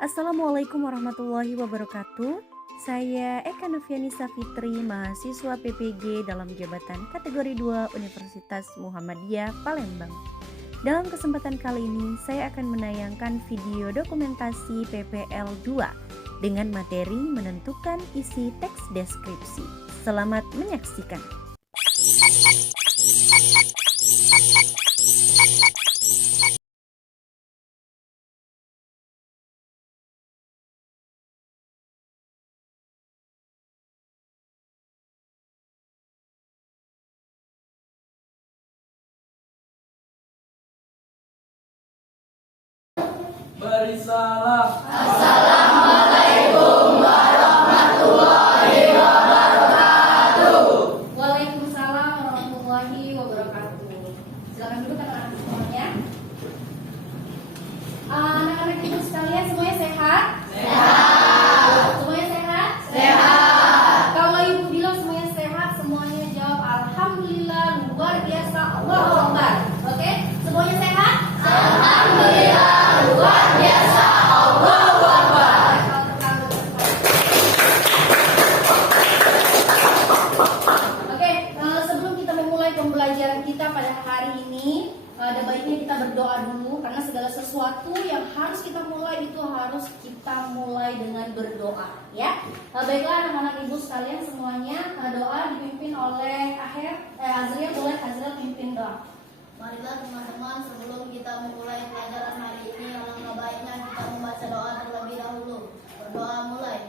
Assalamualaikum warahmatullahi wabarakatuh. Saya Eka Novianisa Fitri, mahasiswa PPG dalam jabatan kategori 2 Universitas Muhammadiyah Palembang. Dalam kesempatan kali ini, saya akan menayangkan video dokumentasi PPL 2 dengan materi menentukan isi teks deskripsi. Selamat menyaksikan. Beri salam. Assalamualaikum warahmatullahi wabarakatuh. Waalaikumsalam warahmatullahi wabarakatuh. Silakan duduk anak-anak semuanya. Anak-anak ibu sekalian semuanya sehat? Sehat. Semuanya sehat? Sehat. Kalau ibu bilang semuanya sehat, semuanya jawab alhamdulillah, luar biasa, Allahu Akbar. Oke? Semuanya sehat? Alhamdulillah, luar biasa, Allahu Akbar. Oke, sebelum kita memulai pembelajaran kita pada hari ini, ada baiknya kita berdoa dulu karena segala sesuatu yang harus kita mulai itu harus kita mulai dengan berdoa, ya. Baiklah anak-anak ibu sekalian semuanya, doa dipimpin oleh Azriel. Boleh Azriel pimpin doa. Marilah teman-teman, sebelum kita memulai pelajaran hari ini, alangkah baiknya kita membaca doa terlebih dahulu. Berdoa mulai.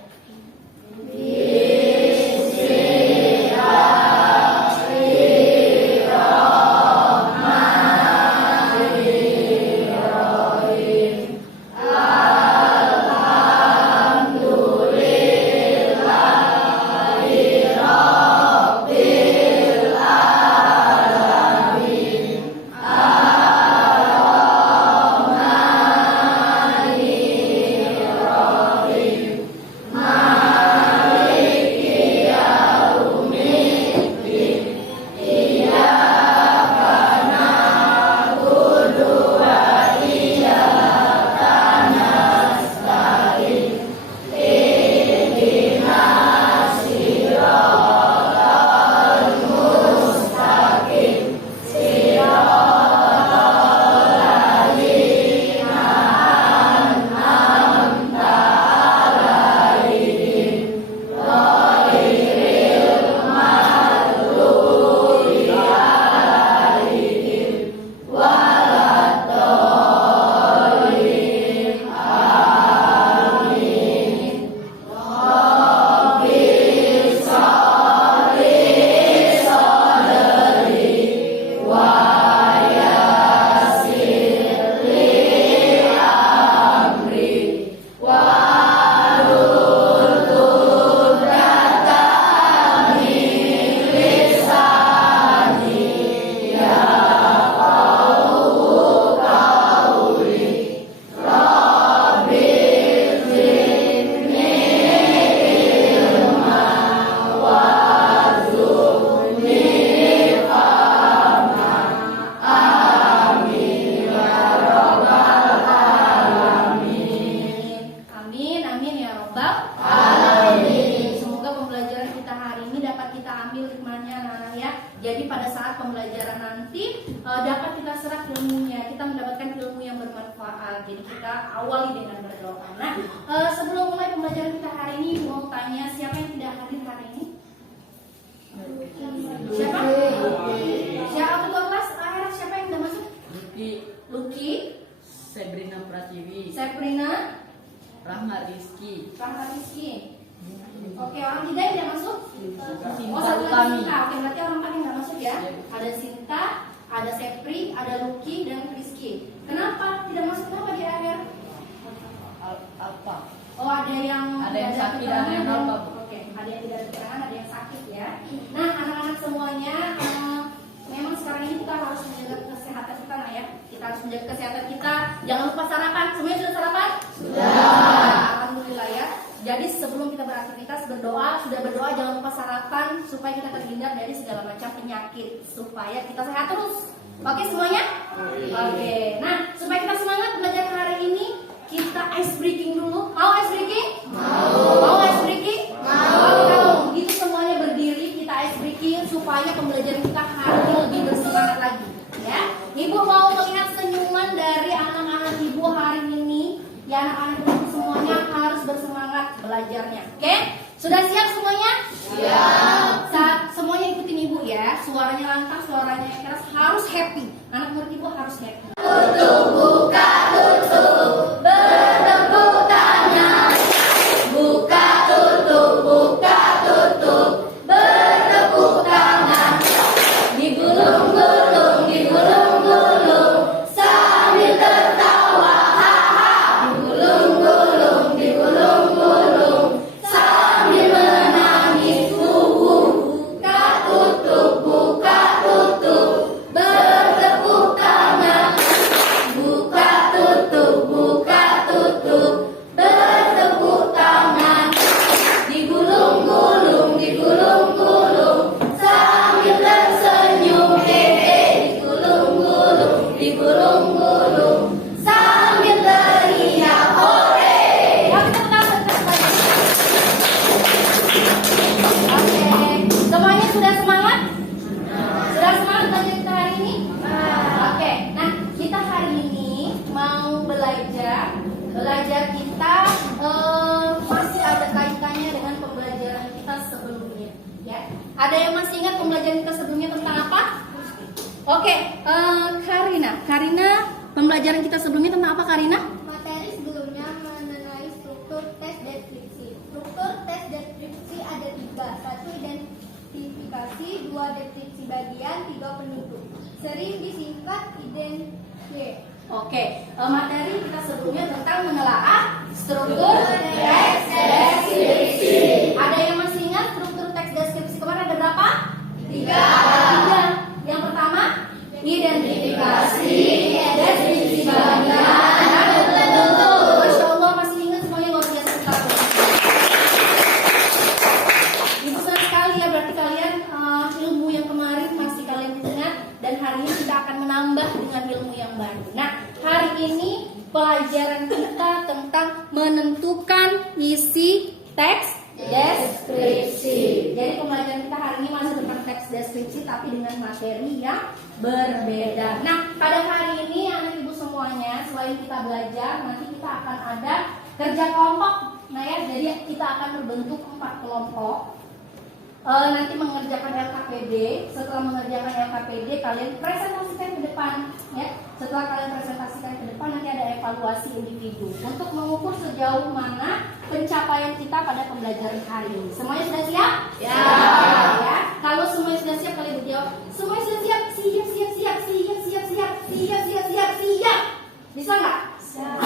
Amin, amin ya robbal alamin. Semoga pembelajaran kita hari ini dapat kita ambil hikmahnya anak-anak ya. Jadi pada saat pembelajaran nanti dapat kita serap ilmunya, kita mendapatkan ilmu yang bermanfaat. Jadi kita awali dengan berdoa. Nah, sebelum mulai pembelajaran kita hari ini, mau tanya siapa yang tidak hadir hari ini? Siapa? Siapa ketua kelas? Akhirnya siapa yang tidak masuk? Luki, Sabrina Pratiwi, Sabrina, Rahma Rizky, Rizky. Oke, orang tiga yang tidak masuk? Oh, satu lagi Utami. Sinta. Oke, berarti orang empat yang tidak masuk ya. Iya. Ada Sinta, ada Sepri, ada Luki, dan Rizky. Kenapa tidak masuk? Kenapa di akhir? Alfa. Oh, ada yang Ada yang tidak sakit, keterangan, ada yang apa, Bu? Oke, ada yang tidak ada keterangan, ada yang sakit ya. Nah, anak-anak semuanya, memang sekarang ini kita harus menjaga kesehatan kita, nah ya. Kita harus menjaga kesehatan kita. Jangan lupa sarapan. Semuanya sudah sarapan? Sudah. Alhamdulillah ya. Jadi sebelum kita beraktivitas sudah berdoa, jangan lupa sarapan supaya kita terhindar dari segala macam penyakit, supaya kita sehat terus. Oke semuanya? Oke. Nah, supaya kita semangat belajar hari ini, kita ice breaking dulu? Mau ice breaking? Mau ice breaking? Mau. Itu semuanya berdiri, kita ice breaking supaya pembelajaran kita hari ini lebih bersemangat lagi. Ya, Ibu mau melihat senyuman dari anak-anak Ibu hari ini. Ya, anak-anak Ibu semuanya harus bersemangat belajarnya. Oke? Sudah siap semuanya? Siap. Semuanya ikutin Ibu ya. Suaranya lantang, suaranya keras, harus happy. Anak murid Ibu harus happy. Tutup, buka, tutup. Bertepuk tangan. Buka, tutup, buka, tutup. Bertepuk tangan. Digulung-gulung, digulung-gulung. Sambil tertawa, haha. Digulung-gulung, digulung-gulung. Sambil menangis, buka, tutup, buka, tutup. Bertepuk tangan. Buka, tutup, buka, tutup. Bertepuk tangan. Digulung-gulung, digulung-gulung. Sambil tersenyum, hehe. Digulung-gulung, digulung-gulung. Sambil teriak, hore. Oke, semuanya sudah semangat? Sudah semangat belajar kita hari ini? Oke, nah kita hari ini mau belajar kita masih ada kaitannya dengan pembelajaran kita sebelumnya. Ya, ada yang masih ingat pembelajaran kita sebelumnya tentang apa? Oke, Karina, pembelajaran kita sebelumnya tentang apa, Karina? Materi sebelumnya mengenai struktur tes deskripsi. Struktur tes deskripsi ada 3. 1 identifikasi, 2 deskripsi bagian, 3 penutup. Sering disingkat IDENY. Oke, materi kita sebelumnya tentang menelaah struktur teks deskripsi. Ada yang masih ingat struktur teks deskripsi kemarin ada berapa? 3. Ada 3. Yang pertama, identifikasi, deskripsi bagian, dan penutup. Masya Allah, masih ingat semuanya, luar biasa kita. Ibu senang sekali ya, berarti kalian ilmu yang kemarin masih kalian ingat, dan hari ini kita akan menambah dengan ilmu yang baru. Nah, hari ini pelajaran kita tentang menentukan isi teks deskripsi. Jadi pembelajaran kita hari ini masih tentang teks deskripsi tapi dengan materi yang berbeda. Nah, pada hari ini anak ibu semuanya, selain kita belajar, nanti kita akan ada kerja kelompok. Nah ya, jadi kita akan berbentuk 4 kelompok. Nanti mengerjakan LKPD. Setelah mengerjakan LKPD, kalian presentasikan ke depan, ya. Setelah kalian presentasikan ke depan, nanti ada evaluasi individu untuk mengukur sejauh mana pencapaian kita pada pembelajaran hari ini. Semuanya sudah siap? Ya. Ya. Kalau semuanya sudah siap, kalian berjawab. Semuanya sudah siap? Siap, siap, siap, siap, siap, siap, siap, siap, siap, siap. Bisa nggak? Siap.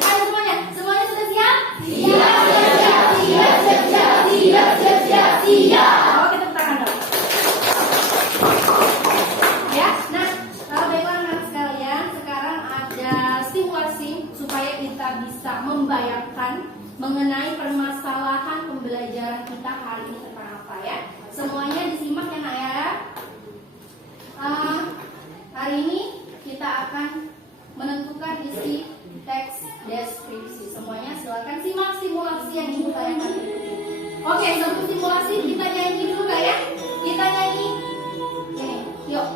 Ayo semuanya, semuanya sudah siap? Siap, siap, siap, siap, siap, siap, siap, siap, siap, siap. Oke, tepuk tangan dong. Ya, nah, baiklah anak sekalian, sekarang ada simulasi supaya kita bisa membayangkan mengenai permasalahan pembelajaran kita hari ini tentang apa ya. Semuanya disimak ya nak ya. Hari ini kita akan menentukan isi teks deskripsi. Semuanya silakan simak simulasi yang ibu bayangkan. Oke, sebelum simulasi kita nyanyi dulu gak ya? Kita nyanyi. Oke, yuk.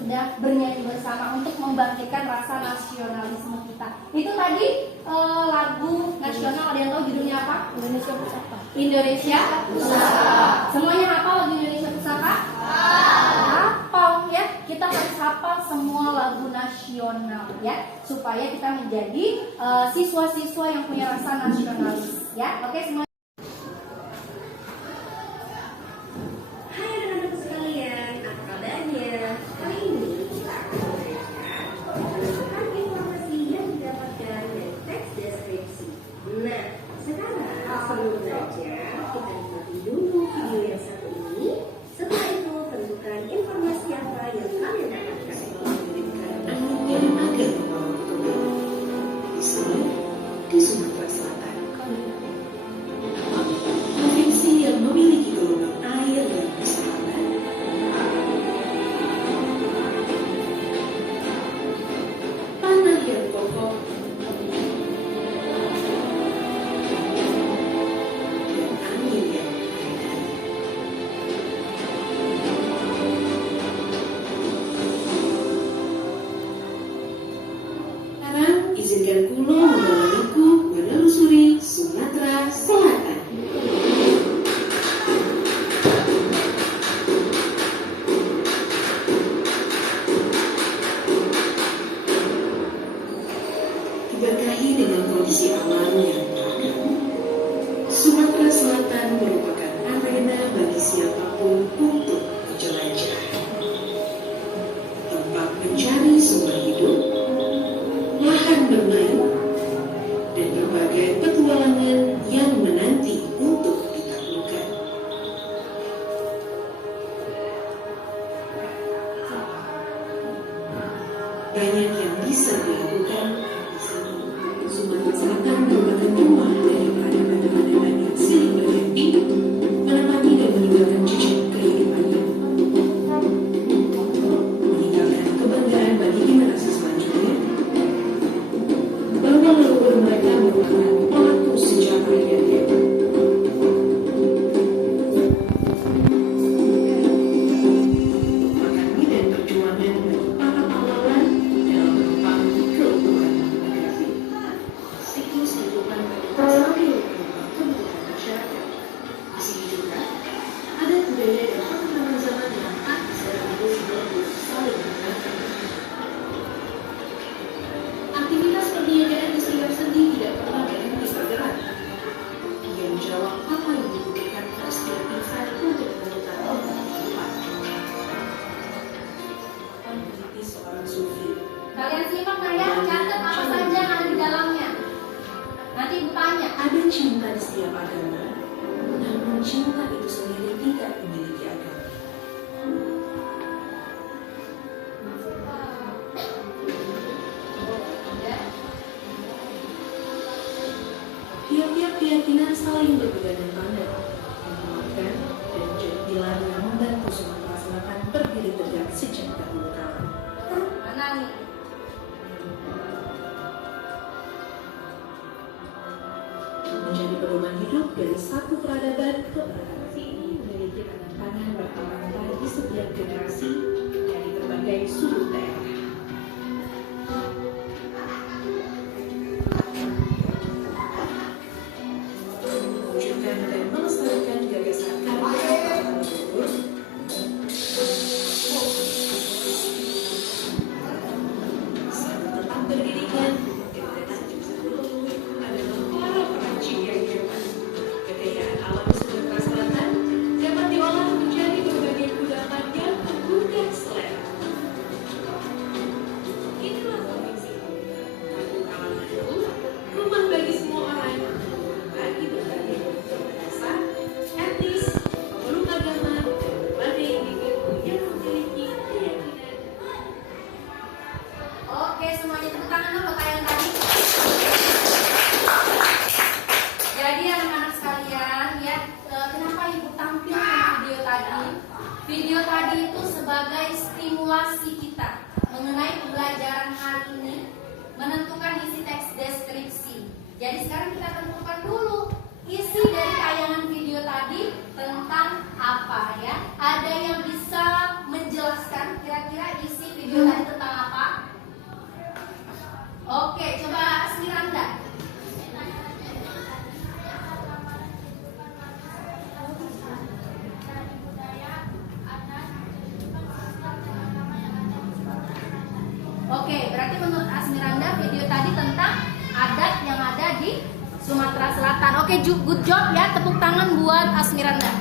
sudah bernyanyi bersama untuk membangkitkan rasa nasionalisme kita. Itu tadi lagu nasional, ada yang tahu judulnya apa? Indonesia Pusaka. Indonesia Pusaka. Semuanya hafal lagu Indonesia Pusaka? Hafal ya. Kita harus hafal semua lagu nasional ya, supaya kita menjadi siswa-siswa yang punya rasa nasionalis ya. Oke semua. Di Sumatera Selatan, provinsi yang memiliki gelombang air yang bersahabat, tanah yang kokoh, dan angin yang beredar. Sekarang izinkan Kulo membawaku menelusuri Sumatera Selatan. Diberkahi dengan kondisi alam yang beragam, Sumatera Selatan merupakan arena bagi siapapun untuk menjelajah. Tempat mencari sumber hidup, lahan bermain, dan berbagai petualangan yang menanti untuk ditaklukkan. Banyak yang bisa dilakukan di sini. Sumatera Selatan merupakan rumah dari peradaban-peradaban yang silih berganti, menempati dan meninggalkan jejak kehidupannya. Meninggalkan kebanggaan bagi generasi selanjutnya, bahwa leluhur mereka merupakan pelaku sejarah yang hebat. Makami dan perjuangan bagi para pahlawan dalam menopang keutuhan negara. Siklus kehidupan pada sambil menopang kebutuhan masyarakat. Di sini juga ada budaya dan perkembangan zaman yang tak bisa dipungkiri saling mengenalkan. Aktivitas perniagaan di setiap sendi tidak pernah berhenti bergerak. Ia menjawab apa yang dibutuhkan pada setiap insan untuk menemukan obat kehidupan. Menjadi seorang sufi. Kalian simak nah ya, catat apa saja yang ada di dalamnya. Nanti ibu tanya. Ada cinta di setiap agama, namun cinta itu sendiri tidak memiliki agama. Tiap-tiap keyakinan saling berpegangan tangan, menguatkan dan menjadi pilar yang membantu Sumatera Selatan berdiri tegak sejak dahulu kala. Mana nih? Menjadi pedoman hidup dari satu peradaban ke peradaban ini memiliki tangan bertambah di setiap generasi dari berbagai sudut daerah. Mewujudkan dan melestarikan gagasan karya para leluhur, sambil tetap berdirinya generasi sebelum adalah para perancik yang hebat. Kekayaan alam Sumatera Selatan dapat diolah menjadi berbagai kudapan yang menggugah selera. Inilah provinsi Kampung Halamanku, rumah bagi semua orang, bagi berbagai bahasa, etnis, pemeluk agama, dan berbagai individu yang memiliki keyakinan. Oke, semuanya tepuk tangan dong buat kalian tadi. Jadi anak-anak sekalian ya, kenapa ibu tampilkan video tadi? Video tadi itu sebagai stimulasi kita mengenai pembelajaran hari ini, menentukan isi teks deskripsi. Jadi sekarang kita tentukan dulu isi dari tayangan video tadi tentang apa ya. Ada yang bisa menjelaskan kira-kira isi berarti menurut Asmiranda video tadi tentang adat yang ada di Sumatera Selatan. Oke, good job ya, tepuk tangan buat Asmiranda.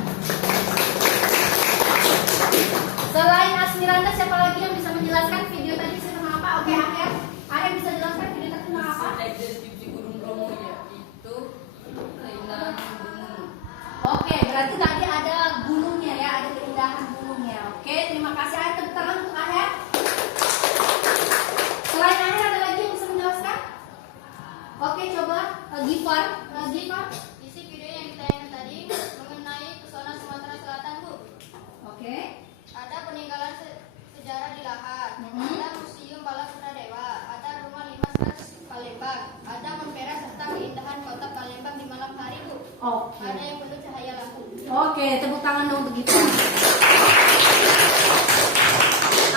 Selain Asmiranda, siapa lagi yang bisa menjelaskan video tadi tentang apa? Oke, Akhir. Ada yang bisa jelaskan video tadi tentang apa? Deskripsi Gunung Bromo yaitu keindahan gunung. Oke, berarti tadi ada gunungnya ya, ada keindahan gunungnya. Oke, terima kasih. Akhir, tepuk tangan untuk Akhir. Selain Akhir, ada lagi yang bisa menjelaskan? Oke, coba Gifar. Isi video yang ditayangkan tadi mengenai pesona Sumatera Selatan, Bu. Oke. Ada peninggalan sejarah di lahat, ada museum Bala Dewa, ada rumah 500 Palembang, ada mempera serta keindahan kota Palembang di malam hari, Bu. Oke. Ada yang penuh cahaya lampu. Oke, tepuk tangan dong untuk Gifar.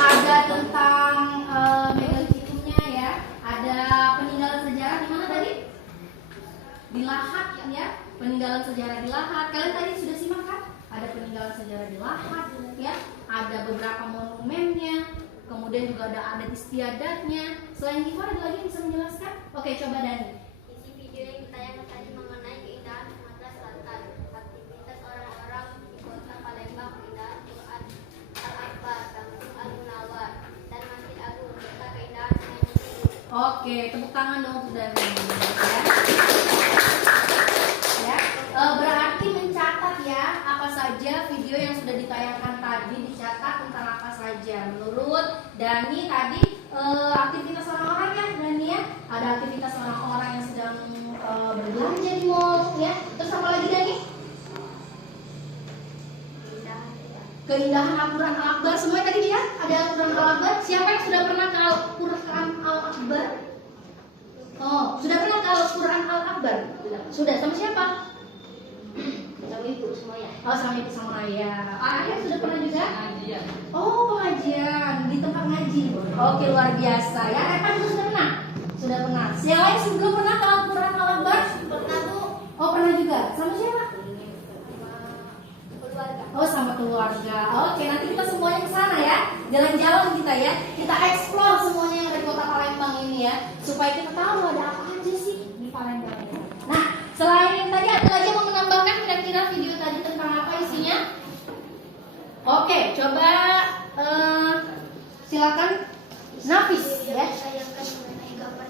Ada tentang megalitiknya ya, ada peninggalan sejarah di mana tadi? Di Lahat ya, peninggalan sejarah di Lahat. Kalian tadi sudah simak kan? Ada peninggalan sejarah di Lahat ya, ada beberapa monumennya, kemudian juga ada adat istiadatnya. Selain Gifar ada lagi yang bisa menjelaskan? Oke, coba Dani. Isi video yang ditayangkan tadi mengenai keindahan Sumatera Selatan, aktivitas orang-orang di kota Palembang, keindahan Quran Al-Akbar, Kampung Al-Munawar, dan Masjid Agung, serta keindahan Sungai Musi. Oke, tepuk tangan dong untuk Dani ya. Berarti mencatat ya apa saja video yang sudah ditayangkan tadi, dicatat tentang apa saja. Menurut Dani tadi aktivitas orang-orang ya, Dani ya, ada aktivitas orang-orang yang sedang berbelanja di mall ya. Terus apa lagi Dani? Keindahan Al-Quran Al-Akbar. Semuanya tadi ya, ada Al-Quran Al-Akbar. Siapa yang sudah pernah ke Al-Quran Al-Akbar? Oh, sudah pernah ke Al-Quran Al-Akbar? Sudah, sama siapa? Sama ibu semuanya. Oh, sama ibu sama ayah. Ayah sudah pernah juga? Pengajian. Oh, pengajian di tempat ngaji. Oke, luar biasa ya. Epa juga sudah pernah? Sudah pernah. Yang lain sebelum pernah ke Al-Quran Al-Akbar? Pernah, Bu. Oh, pernah juga. Sama siapa? Keluarga. Oh, sama keluarga. Oke, nanti kita semuanya ke sana ya. Jalan-jalan kita ya. Kita explore semuanya yang ada di Kota Palembang ini ya, supaya kita tahu ada apa aja sih di Palembang ini. Nah, selain yang tadi ada lagi yang mau menambahkan kira-kira video tadi tentang apa isinya? Oke, coba silakan Nafis ya. Ditayangkan mengenai gambar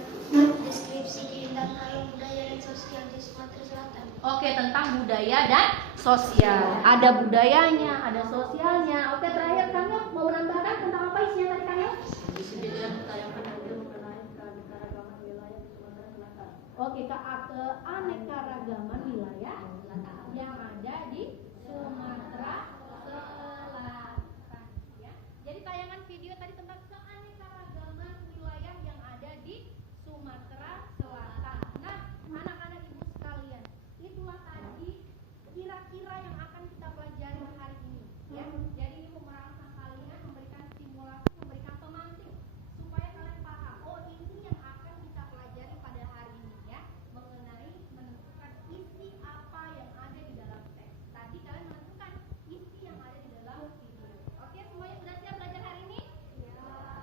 deskripsi keindahan alam budaya dan sosial di Sumatera Selatan. Oke, tentang budaya dan sosial. Ada budayanya, ada sosialnya. Oke, terakhir kamu mau menambahkan tentang apa isinya tadi kamu? Isi video yang ditayangkan tadi mengenai keanekaragaman wilayah di Sumatera Selatan. Oke, keanekaragaman wilayah yang ada di Sumatera Selatan. Ya. Jadi tayangan video tadi tentang keanekaragaman wilayah yang ada di Sumatera Selatan. Nah, anak-anak ibu sekalian, itulah tadi kira-kira yang akan kita pelajari hari ini. Ya, jadi ini merangsang kalian, memberikan stimulasi, memberikan pemantik supaya kalian paham. Oh, ini yang akan kita pelajari pada hari ini ya, mengenai menentukan isi apa yang ada di dalam teks. Tadi kalian menentukan isi yang ada di dalam video. Oke, semuanya sudah siap belajar hari ini? Ya.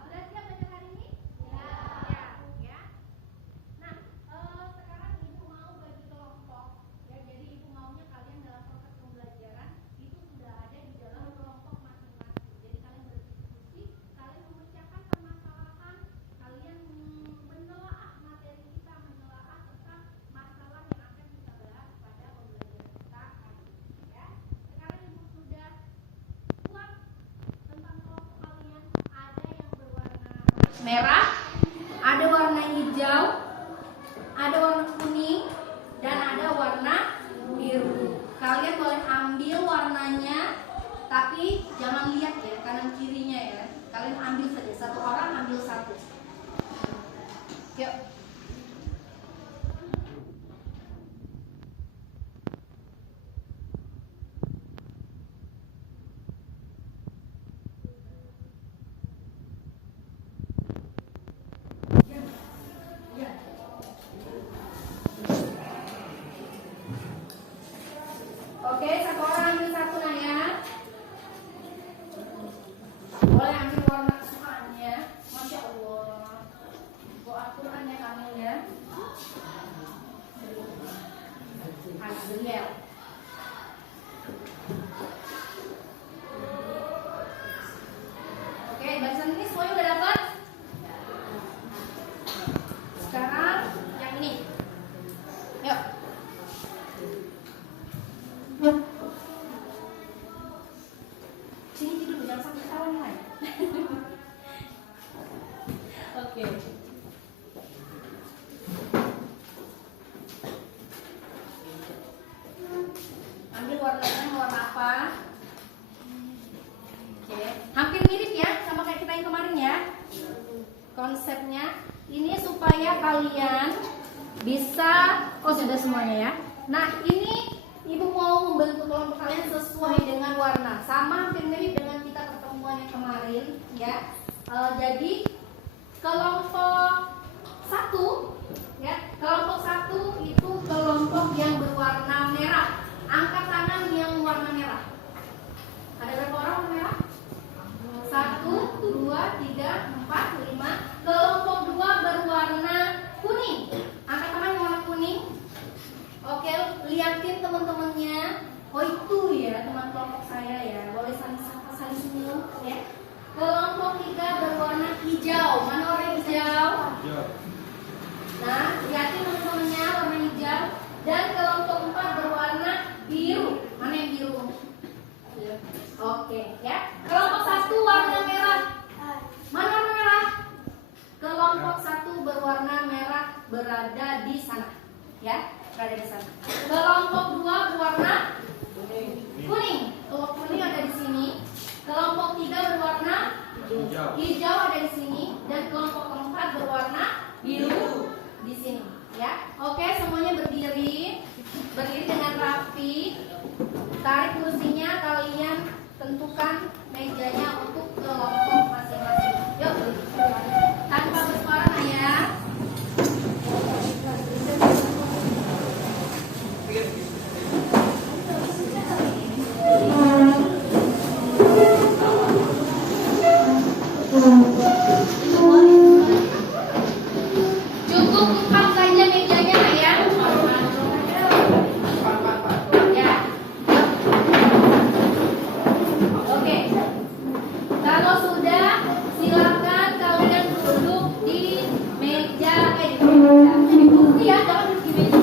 Sudah siap belajar hari ini? Ya. Ya. Nah, sekarang ibu mau bagi kelompok. Ya, jadi ibu maunya kalian dalam proses pembelajaran itu sudah ada di dalam kelompok masing-masing. Jadi kalian berdiskusi, kalian memecahkan permasalahan, kalian menelaah materi kita, menelaah tentang masalah yang akan kita bahas pada pembelajaran kita hari ini. Ya, sekarang ibu sudah buat tentang kelompok kalian. Ada yang berwarna merah, ada warna hijau, ada warna kuning, dan ada warna biru. Kalian boleh ambil warnanya, tapi jangan lihat ya kanan kirinya ya. Kalian ambil saja, satu orang ambil satu. Yuk. Oke, satu orang ambil satu nah ya. Boleh ambil warna kesukaan. orang lain. Oke. Ambil warnanya warna apa? Oke, hampir mirip ya sama kayak kita yang kemarin ya. Konsepnya ini supaya kalian bisa, oh sudah semuanya ya. Nah ini ibu mau membentuk kelompok kalian sesuai dengan warna, sama hampir mirip dengan kita pertemuan yang kemarin ya. Jadi kelompok satu ya, kelompok satu itu kelompok yang berwarna merah. Angkat tangan yang warna merah. Ada berapa orang warna merah? 1, 2, 3, 4, 5. Kelompok 2 berwarna kuning. Angkat tangan yang warna kuning. Oke, liatin teman-temannya. Oh itu ya teman kelompok saya ya. Boleh saling sapa, saling senyum ya. Kelompok 3 berwarna hijau. Mana orang hijau? Nah, liatin teman-temannya warna hijau. Dan kelompok 4 berwarna biru. Mana yang biru? Oke ya. Kelompok 1 warna merah. Mana warna merah? Kelompok 1 berwarna merah berada di sana. Ya, berada di sana. Kelompok 2 berwarna kuning. Kelompok kuning ada di sini. Kelompok 3 berwarna hijau ada di sini. Dan kelompok 4 berwarna biru di sini. Ya, oke semuanya berdiri. Berdiri dengan rapi. Tarik kursinya, kalian tentukan mejanya untuk kelompok masing-masing. Yuk, tanpa bersuara ya. Cukup 4 saja mejanya ya. Ya. Oke. Kalau sudah, silakan kalian duduk di meja, di kursi ya, jangan duduk di meja.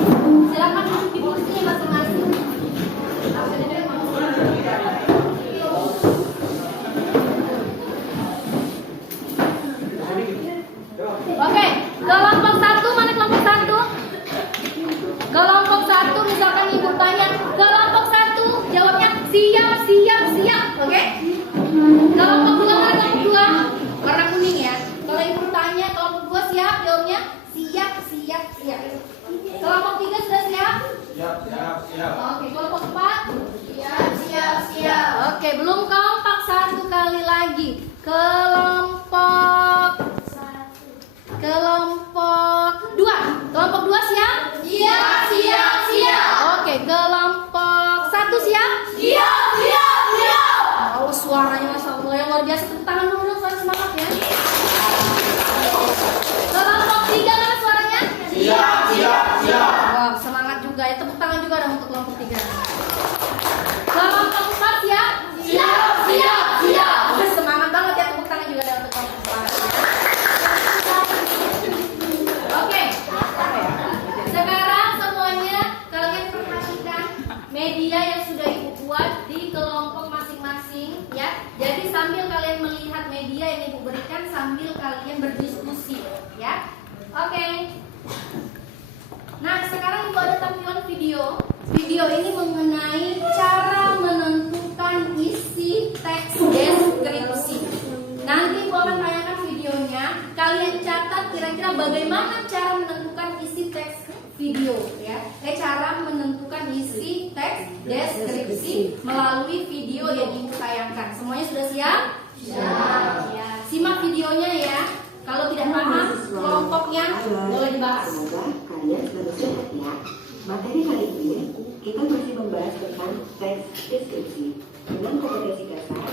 Silakan duduk di kursi masing-masing. Oke, kelompok 1 mana kelompok 1? Kelompok 1 misalkan ibu tanya, kelompok 1 jawabnya siap, siap, siap. Oke? Kelompok 2 mana kelompok 2? Warna kuning ya. Kalau ibu tanya kelompok 2 siap, jawabnya siap, siap, siap. Kelompok 3 sudah siap? Siap, siap, siap. Oke, kelompok 4? Siap, siap, siap. Oke, belum kompak, 1 kali lagi. Kelompok 2. Kelompok 2 siap? Siap, siap, siap. Oke, kelompok 1 siap? Siap, siap, siap. Oh, suaranya Masya Allah yang luar biasa. Tepuk tangan dulu dong, suara semangat ya. Kelompok 3 mana suaranya? Siap, siap, siap. Wow, semangat juga ya. Tepuk tangan juga dong untuk kelompok 3. Kelompok 4 siap? Siap, siap, siap. Wah, semangat banget ya, tepuk tangan juga dong untuk kelompok 4. Oke. Sekarang semuanya kalian perhatikan media yang sudah ibu buat di kelompok masing-masing ya. Jadi sambil kalian melihat media yang ibu berikan sambil kalian berdiskusi ya. Oke. Nah sekarang ibu ada tampilan video. Video ini mengenai cara menentukan isi teks deskripsi. Nanti ibu akan tayangkan videonya. Kalian catat kira-kira bagaimana cara menentukan isi teks video ya. Cara menentukan isi teks deskripsi melalui video yang ibu tayangkan. Semuanya sudah siap? Siap. Ya. Simak videonya ya. Kalau tidak paham kelompoknya boleh dibahas. Semoga kalian selalu sehat ya. Materi kali ini kita masih membahas tentang teks deskripsi dengan kompetensi dasar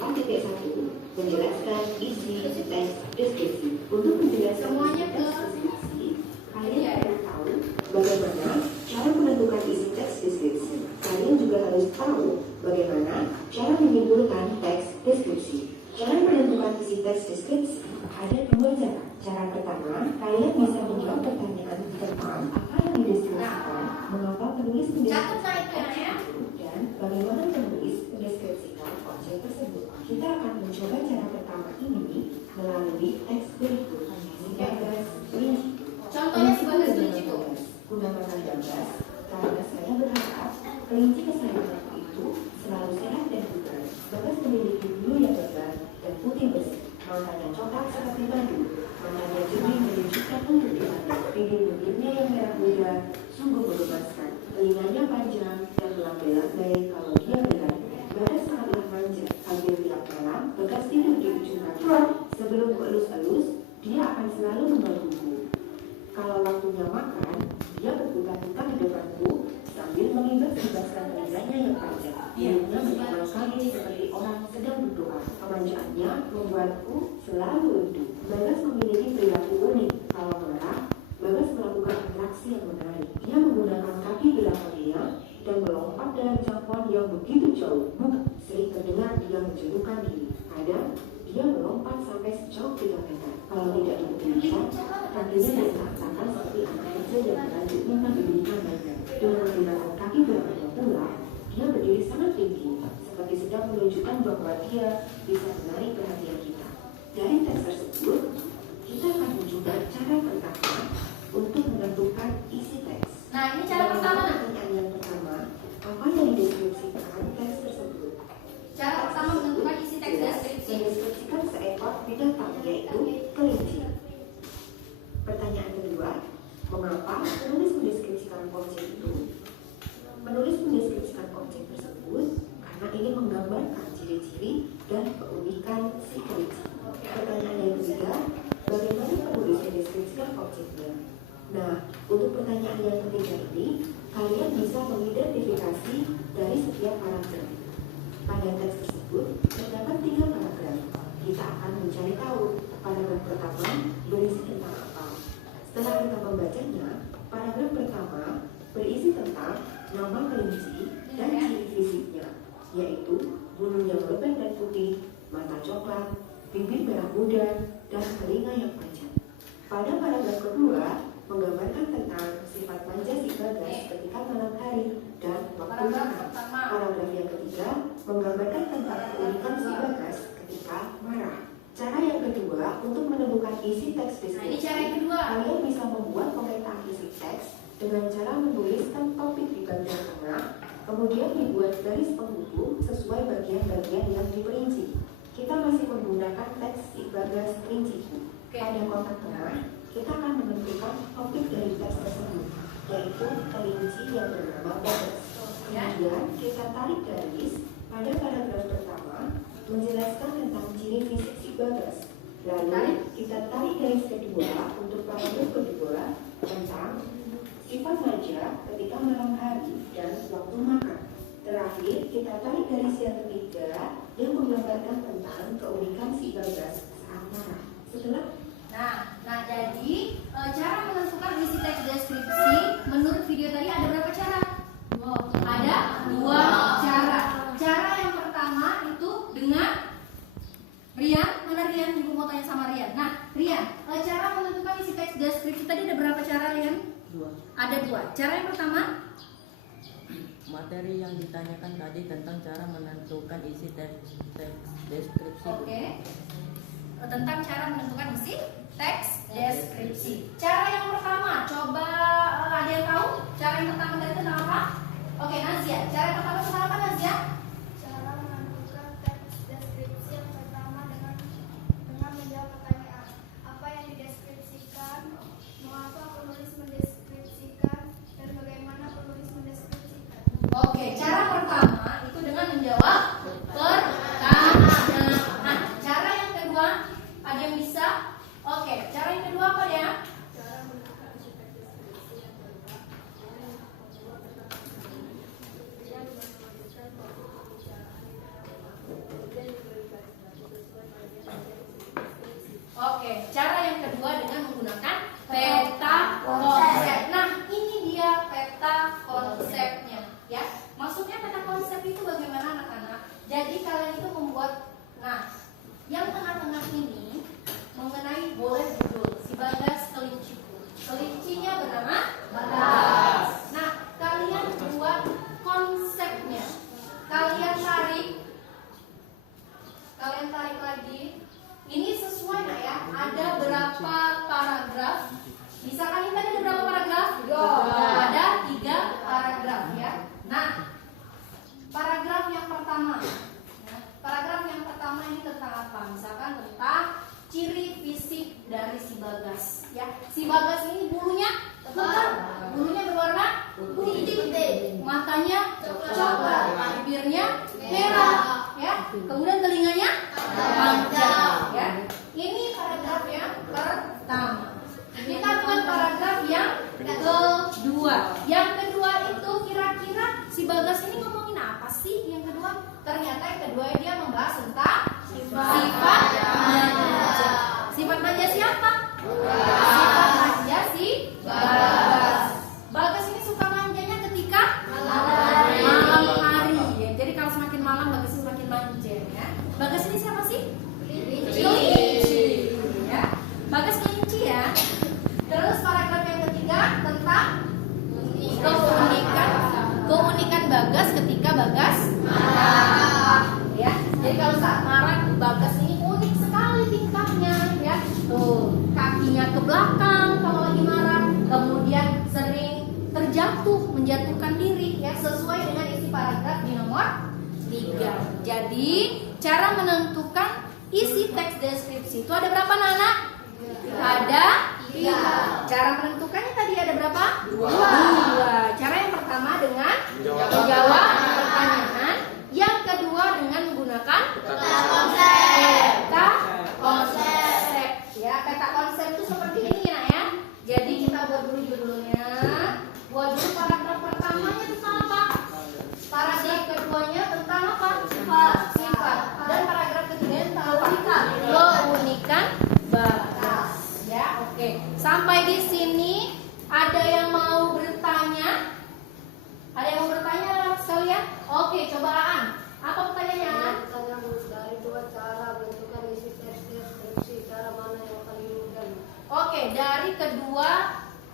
4.1 menjelaskan isi teks deskripsi. Untuk menjelaskan Semuanya ke deskripsi, kalian harus tahu bagaimana cara menentukan isi teks deskripsi. Kalian juga harus tahu bagaimana cara menyimpulkan teks deskripsi. Cara menentukan isi teks deskripsi ada 2 cara. Cara pertama, kalian bisa menjawab pertanyaan tentang apa yang dideskripsikan, mengapa penulis catat mendeskripsikan saya ya. dan bagaimana penulis mendeskripsikan objek tersebut. Kita akan coba cara pertama ini melalui teks berikut. Gagas rinci. Contohnya sebagai kunci itu. Gunakan gagas karena saya berharap kelinci kesayanganku itu selalu sehat dan bugar. Bagas memiliki bulu yang lebar dan putih bersih. Matanya coklat seperti madu. Matanya jernih menunjukkan untuk dipakai. Bibir-bibirnya yang merah muda sungguh menggemaskan. Telinganya panjang dan melambai-lambai kalau dia berlari. Bagas sangatlah manja. Hampir tiap malam, Bagas tidur di ujung kaki. Sebelum elus-elus, dia akan selalu menggangguku. Kalau waktunya makan, dia berputar-putar di depanku sambil mengibas-ibaskan telinganya yang panjang. Hidungnya menyebar kaki seperti orang sedang berdoa. Kemanjaannya membuatku selalu rindu. Bagas memiliki perilaku unik. Kalau marah, Bagas melakukan atraksi yang menarik. Dia menggunakan kaki belakangnya dan melompat dalam jangkauan yang begitu jauh. Sering terdengar dia menjatuhkan diri. Kadang dia melompat sampai sejauh 3 meter. Kalau tidak diperhatikan, kakinya diletakkan seperti anak kecil yang berlanjut minta diberikan mainan. Dengan menggunakan kaki belakangnya pula, dia berdiri sangat tinggi, seperti sedang menunjukkan bahwa dia bisa menarik perhatian kita. Dari teks tersebut, kita akan mencoba cara pertama untuk menentukan isi teks. Nah, ini cara pertama. Pertanyaan yang pertama, apa yang dideskripsikan teks tersebut? Cara pertama menentukan isi teks deskripsi. Mendeskripsikan seekor binatang, yaitu kelinci. Pertanyaan kedua, mengapa penulis mendeskripsikan kucing itu? Penulis mendeskripsikan kucing tersebut karena ingin menggambarkan ciri-ciri dan keunikan si kelinci. Pertanyaan yang ketiga, bagaimana penulis mendeskripsikan kucingnya? Nah, untuk pertanyaan yang ketiga ini, kalian bisa mengidentifikasi dari setiap paragraf. Pada teks tersebut terdapat 3 paragraf. Kita akan mencari tahu paragraf pertama berisi tentang apa. Setelah kita membacanya, paragraf pertama berisi tentang nama kelinci dan ciri fisiknya, yaitu bulu yang lebar dan putih, mata coklat, bibir merah muda, dan telinga yang panjang. Pada paragraf kedua menggambarkan tentang sifat manja si Bagas ketika malam hari dan waktu makan. Paragraf yang ketiga menggambarkan tentang keunikan si Bagas ketika marah. Cara yang kedua untuk menemukan isi teks Nah, ini deskripsi. cara yang kedua. Kalian bisa membuat pemetaan isi teks dengan cara menuliskan topik di bagian tengah, kemudian dibuat garis penghubung sesuai bagian-bagian yang diperinci. Kita masih menggunakan teks si Bagas Kelinciku. Pada kotak tengah, kita akan menentukan topik dari teks tersebut, yaitu kelinci yang bernama Bagas. Kemudian kita tarik garis pada paragraf pertama menjelaskan tentang ciri fisik si Bagas. Lalu kita tarik garis kedua untuk paragraf kedua tentang sifat manja ketika malam hari dan waktu makan. Terakhir kita tarik garis yang ketiga yang menggambarkan tentang keunikan si Bagas saat marah. Setelah Jadi cara menentukan isi teks deskripsi menurut video tadi ada berapa cara? Ada 2 cara. Cara yang pertama itu dengan Rian. Mana Rian? Ibu mau tanya sama Rian. Nah, Rian, cara menentukan isi teks deskripsi tadi ada berapa cara, Rian? 2. Ada 2. Cara yang pertama, Materi yang ditanyakan tadi tentang cara menentukan isi teks deskripsi. oke. Tentang cara menentukan isi teks deskripsi. Cara yang pertama, coba ada yang tahu? Cara yang pertama tadi tentang apa? Oke, Nazia. Cara yang pertama tentang apa, Nazia? Cara menentukan teks deskripsi yang pertama dengan menjawab pertanyaan apa yang dideskripsikan, mengapa penulis mendeskripsikan, dan bagaimana penulis mendeskripsikan. Oke, cara pertama itu dengan menjawab pertanyaan. Nah, cara yang kedua, ada yang bisa? Oke, cara yang kedua apa ya? Cara menentukan isi teks deskripsi yang kedua dengan membuat pertanyaan yang menuliskan topik Si Bagas ini bulunya tebal, bulunya berwarna putih, matanya coklat, bibirnya merah, ya. Kemudian telinganya panjang, ya. Ini paragraf yang pertama. Kita buat paragraf yang kedua. Yang kedua itu kira-kira si Bagas ini ngomongin apa sih? Yang kedua, ternyata yang kedua dia membahas tentang sifat manja. Sifat manja siapa? Sifat manja si Bagas. Bagas ini suka manjanya ketika malam hari. Ya. Jadi kalau semakin malam Bagas ini semakin manja, ya. Bagas ini siapa sih? Kelinci. Ya. Bagas kelinci, ya. Terus paragraf yang ketiga tentang keunikan Bagas ketika Bagas marah, ya. Jadi kalau saat marah Bagas ini unik sekali tingkahnya, ya. Tuh, kakinya ke belakang kalau lagi marah, kemudian sering terjatuh, menjatuhkan diri, ya, sesuai dengan isi paragraf di nomor 3. Jadi, cara menentukan isi teks deskripsi itu ada berapa, Nana? Ada 3. Cara menentukannya tadi ada berapa? 2. Cara yang pertama dengan menjawab pertanyaan, yang kedua dengan menggunakan peta konsep. Ya, peta konsep itu seperti ini, ya. Jadi kita buat dulu judulnya, buat dulu paragraf pertamanya tentang apa? Paragraf keduanya tentang apa? Sifat. Dan paragraf ketiganya tentang apa? Keunikan Bagas. Ya, oke. Sampai di sini ada yang mau bertanya? Ada yang mau bertanya sekalian? Oke, coba Aan. Apa pertanyaannya? Dari 2 cara menentukan isi teks deskripsi, cara mana yang paling mudah? Oke, dari kedua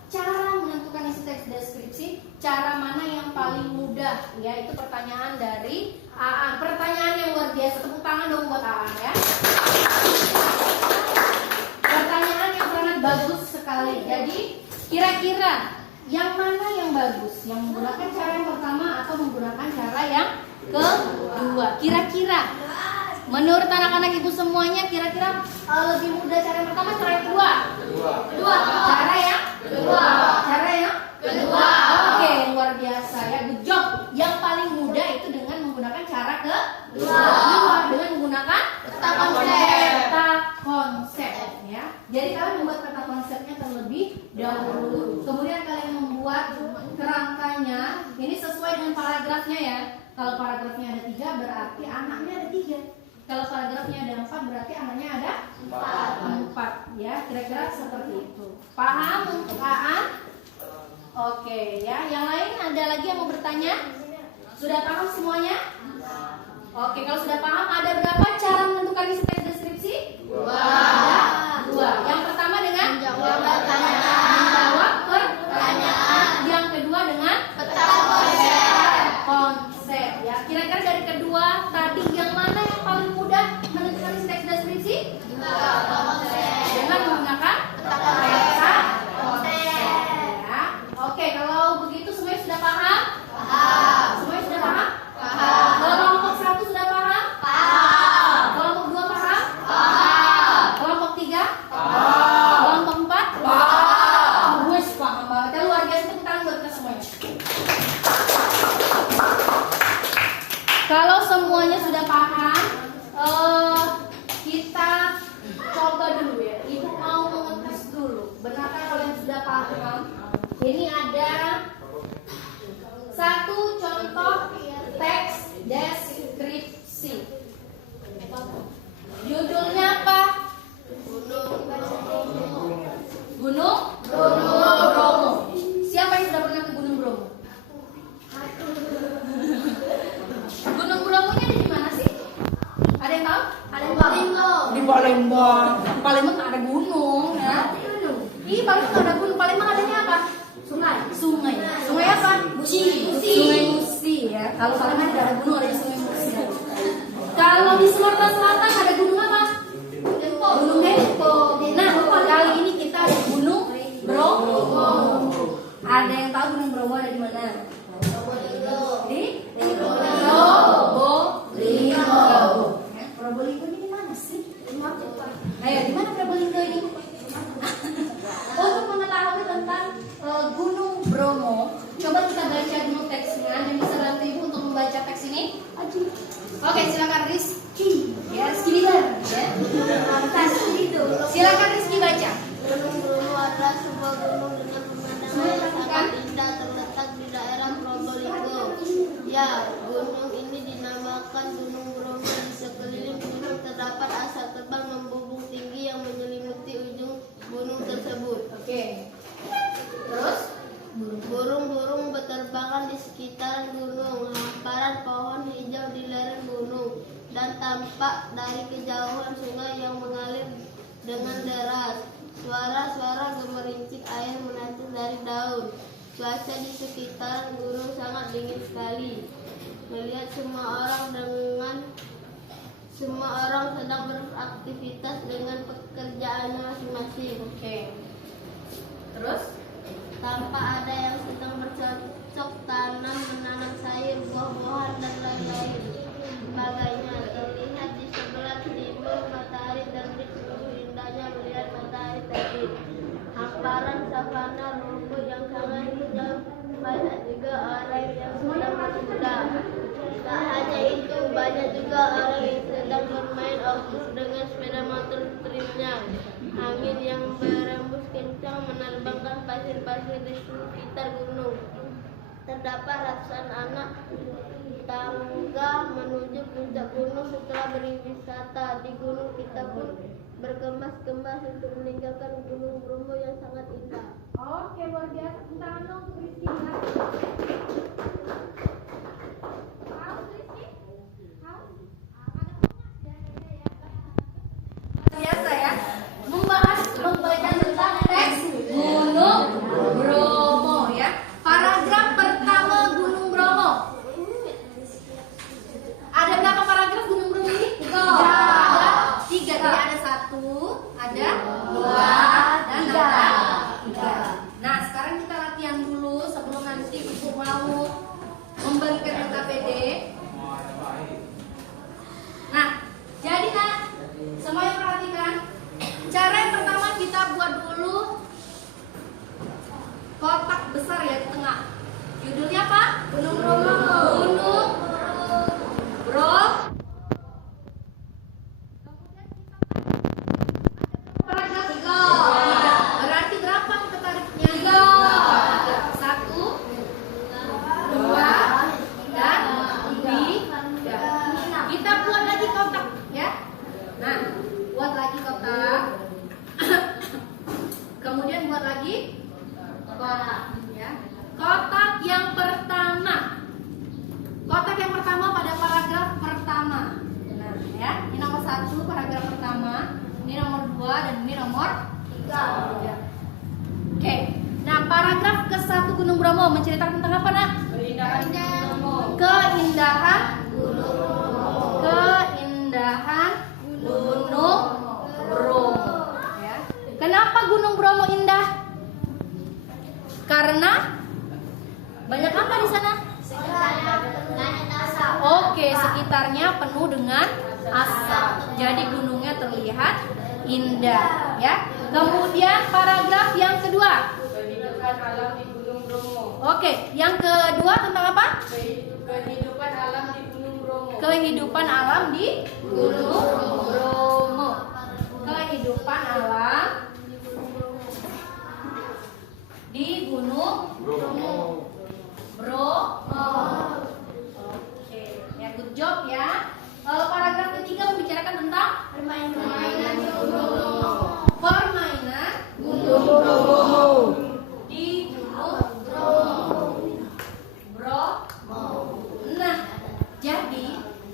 cara menentukan isi teks deskripsi, cara mana yang paling mudah? Ya, itu pertanyaan dari Aan. Pertanyaan yang luar biasa. Tepuk tangan dong buat Aan, ya. Pertanyaan yang sangat bagus sekali. Jadi, kira-kira yang mana yang bagus? Yang menggunakan cara yang pertama atau menggunakan cara yang kedua? Kira-kira menurut anak-anak ibu semuanya, kira-kira lebih mudah cara yang pertama, cara yang kedua? Kedua. Cara yang kedua. Cara yang kedua. Oke, luar biasa, ya. Good job. Yang paling mudah itu dengan menggunakan cara kedua, dengan menggunakan peta konsep, ya. Jadi kalian membuat peta konsepnya terlebih dahulu. Kemudian kalian membuat kerangkanya. Ini sesuai dengan paragrafnya, ya. Kalau paragrafnya ada 3 berarti anaknya ada 3. Kalau paragrafnya ada 4 berarti anaknya ada 4. Ya, kira-kira seperti itu. Paham untuk Aan? Oke, ya. Yang lain ada lagi yang mau bertanya? Sudah paham semuanya? Oke, kalau sudah paham, ada berapa cara menentukan isi teks deskripsi? 2. Ada 2. Yang pertama dengan menjawab pertanyaan. Yang kedua dengan peta konsep. Ya, kira-kira dari kedua tadi yang mana yang paling mudah menentukan isi teks deskripsi? Dengan menggunakan peta konsep. Ya. Oke, kalau begitu semuanya sudah paham? Semuanya sudah paham? Kelompok 1 sudah paham? Kelompok 2 paham? Kelompok 3? Kelompok 4? Wes, paham banget. Ya, luar biasa, tepuk tangan buat kita semuanya. Kalau semuanya sudah paham, kita coba dulu, ya. Ibu mau mengetes dulu. Benarkah kalian sudah paham? Ini ada 1 contoh teks deskripsi. Judulnya apa? Gunung Bromo. Siapa yang sudah pernah ke Gunung Bromo? Gunung Bromonya ada di mana sih? Ada yang tahu? Ada yang tahu? Di Palembang. Palembang nggak ada gunung, ya? Ih, Palembang nggak ada gunung. Palembang adanya apa? Sungai. Sungai apa? Musi. Sungai Musi, ya. Kalau Palembang tidak ada gunung, ada Sungai Musi. Kalau di Sumatera Selatan ada gunung apa? Gunung Dempo. Nah, kali ini kita ada Gunung Bromo. Ada yang tahu Gunung Bromo ada di mana? Di Probolinggo. Probolinggo ini di mana sih? Ayo, di mana Probolinggo ini? Oh, Rizky. Ya, Rizky Bilar. Ya. Silakan Rizky baca. Gunung Bromo adalah sebuah gunung dengan pemandangan yang sangat indah terletak di daerah Probolinggo. Ya, gunung ini dinamakan Gunung Bromo. Di sekeliling gunung terdapat asap tebal membumbung tinggi yang menyelimuti ujung gunung tersebut. Oke. Terus? Burung-burung berterbangan di sekitaran gunung, hamparan pohon hijau di lereng gunung, dan tampak dari kejauhan sungai yang mengalir dengan deras. Suara-suara gemerincing air menancap dari daun. Cuaca di sekitaran gunung sangat dingin sekali. Melihat semua orang sedang beraktivitas dengan pekerjaannya masing-masing. Oke. Terus? Tanpa ada yang sedang bercocok tanam, menanam sayur, buah-buahan, dan lain-lain sebagainya. Terlihat di sebelah timur matahari terbit, sungguh indahnya melihat matahari terbit. Hamparan savana rumput yang sangat hijau, banyak juga orang yang sedang berkuda. Tak hanya itu, banyak juga orang yang sedang bermain off-road dengan sepeda motor tripnya. Angin yang berembus kencang menerbangkan pasir-pasir di sekitar gunung. Terdapat ratusan anak tangga menuju puncak gunung. Setelah berwisata di gunung, kita pun berkemas-kemas untuk meninggalkan Gunung Bromo yang sangat indah. Oke, luar biasa. Tepuk tangan dong untuk Rizky. Biasa ya, membahas pembacaan tentang teks Gunung Bromo ya. Paragraf pertama Gunung Bromo. Ada berapa paragraf Gunung Bromo ini? Ada 3. Jadi ada 1, ada 2, dan ada 3. Nah, sekarang kita latihan dulu sebelum nanti Ibu mau memberikan LKPD. Nah, jadi nak, semuanya perhatikan. Cara yang pertama kita buat dulu kotak besar ya di tengah. Judulnya apa? Gunung Bromo. Gunung Bromo. Kemudian kita paragraf 3. Berarti berapa kita tariknya? 1, 2, dan 3. Kita buat lagi kotak ya. Nah, buat lagi kotak. Kemudian buat lagi kotak ya. Kotak yang pertama. Kotak yang pertama pada paragraf pertama. Nah, ya. Ini nomor 1 paragraf pertama, ini nomor 2 dan ini nomor 3. Ya. Oke. Nah, paragraf ke-1 Gunung Bromo menceritakan tentang apa, Nak? Keindahan Gunung Bromo. Keindahan Gunung Bromo. Keindahan Gunung Bromo. Ya. Kenapa Gunung Bromo indah? Karena banyak apa di sana? Oke, sekitarnya penuh dengan asap. Jadi gunungnya terlihat indah, ya. Kemudian paragraf yang kedua. Kehidupan alam di Gunung Bromo. Oke, yang kedua tentang apa? Kehidupan alam di Gunung Bromo. Kehidupan alam di Gunung Bromo. Kehidupan alam di Gunung Bromo. Oke, ya good job ya. Paragraf ketiga membicarakan tentang permainan Gunung Bromo. Permainan Gunung Bromo di Gunung Bromo. Nah, jadi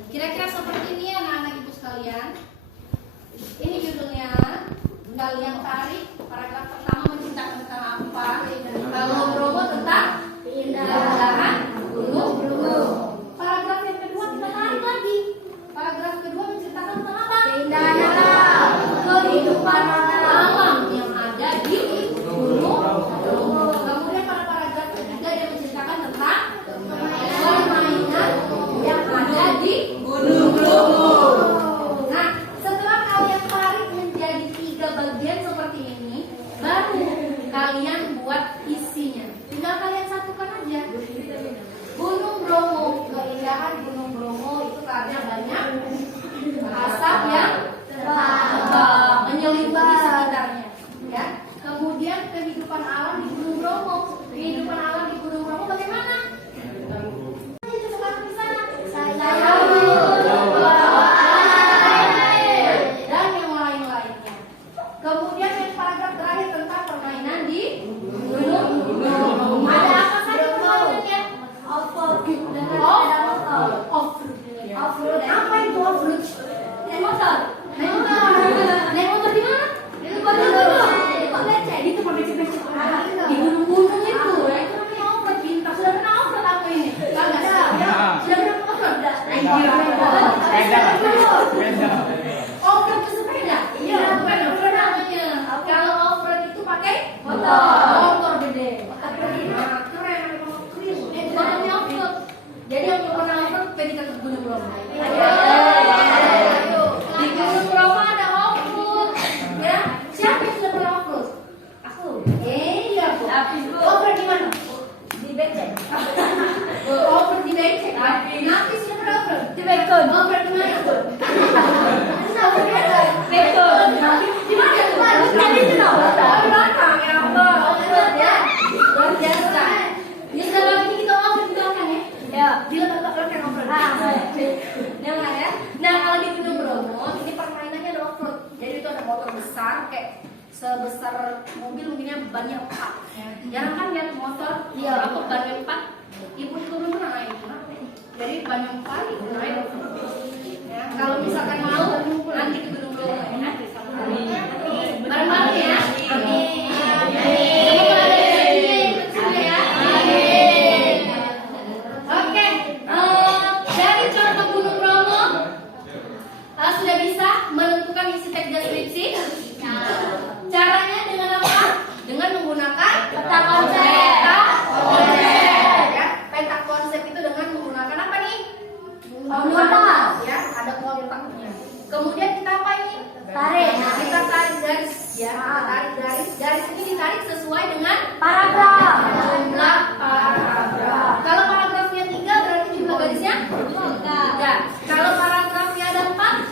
kira-kira seperti ini ya anak-anak ibu sekalian. Ini judulnya. Kalian tarik paragraf pertama menceritakan tentang apa? Kalau Bromo tentang keindahan Gunung Bromo. Paragraf yang kedua kita tarik lagi. Paragraf kedua menceritakan tentang apa? Keindahan alam. Kehidupan alam yang ada di Gunung Bromo. Kemudian pada paragraf ketiga dia menceritakan tentang permainan yang ada di Gunung Bromo. Nah, setelah kalian tarik menjadi 3 bagian seperti ini, Motor gede. Nah, keren, memang keren. Bukan yang off-road. Jadi yang belum pernah off-road, pengen kita ke Gunung Bromo. Di Gunung Bromo ada off-road. Ya, siapa yang sudah pernah off-road? Aku. Iya, Bu. Off-road di mana? Di Becek. Off-road di Becek. Napi sudah pernah off-road? Di Bekon. Off-road di mana, Bu? Bekon. Di mana, Bu? Tadi itu tahu. Di belakang, ya Allah. Off-road ya. Luar biasa. Ya sudah lagi ini kita off-road di belakang ya. Ya, di belakang off-road. Jangan ya. Nah, kalau di Gunung Bromo, ini permainannya ada off-road. Jadi itu ada motor besar kayak sebesar mobil mungkinnya bannya 4. Jarang kan lihat motor aku bannya 4. Ibu itu belum pernah naik. Jadi bannya 4 ibu naik. Ya, kalau misalkan mau nanti ke Gunung Bromo ya. Bareng-bareng ya. Amin. Semoga ada rezekinya yang kecil ya. Amin. Oke, dari contoh Gunung Bromo sudah bisa menentukan isi teks deskripsi. Caranya dengan apa? Dengan menggunakan peta konsep. Ya, peta konsep itu dengan menggunakan apa nih? Kotak. Ya, ada kotaknya. Kemudian kita apa ini? Tarik. Kita tarik garis. Ya, tarik garis. Garis ini ditarik sesuai dengan paragraf. Jumlah paragraf. Kalau paragrafnya 3 berarti jumlah garisnya 3. Kalau paragrafnya ada 4.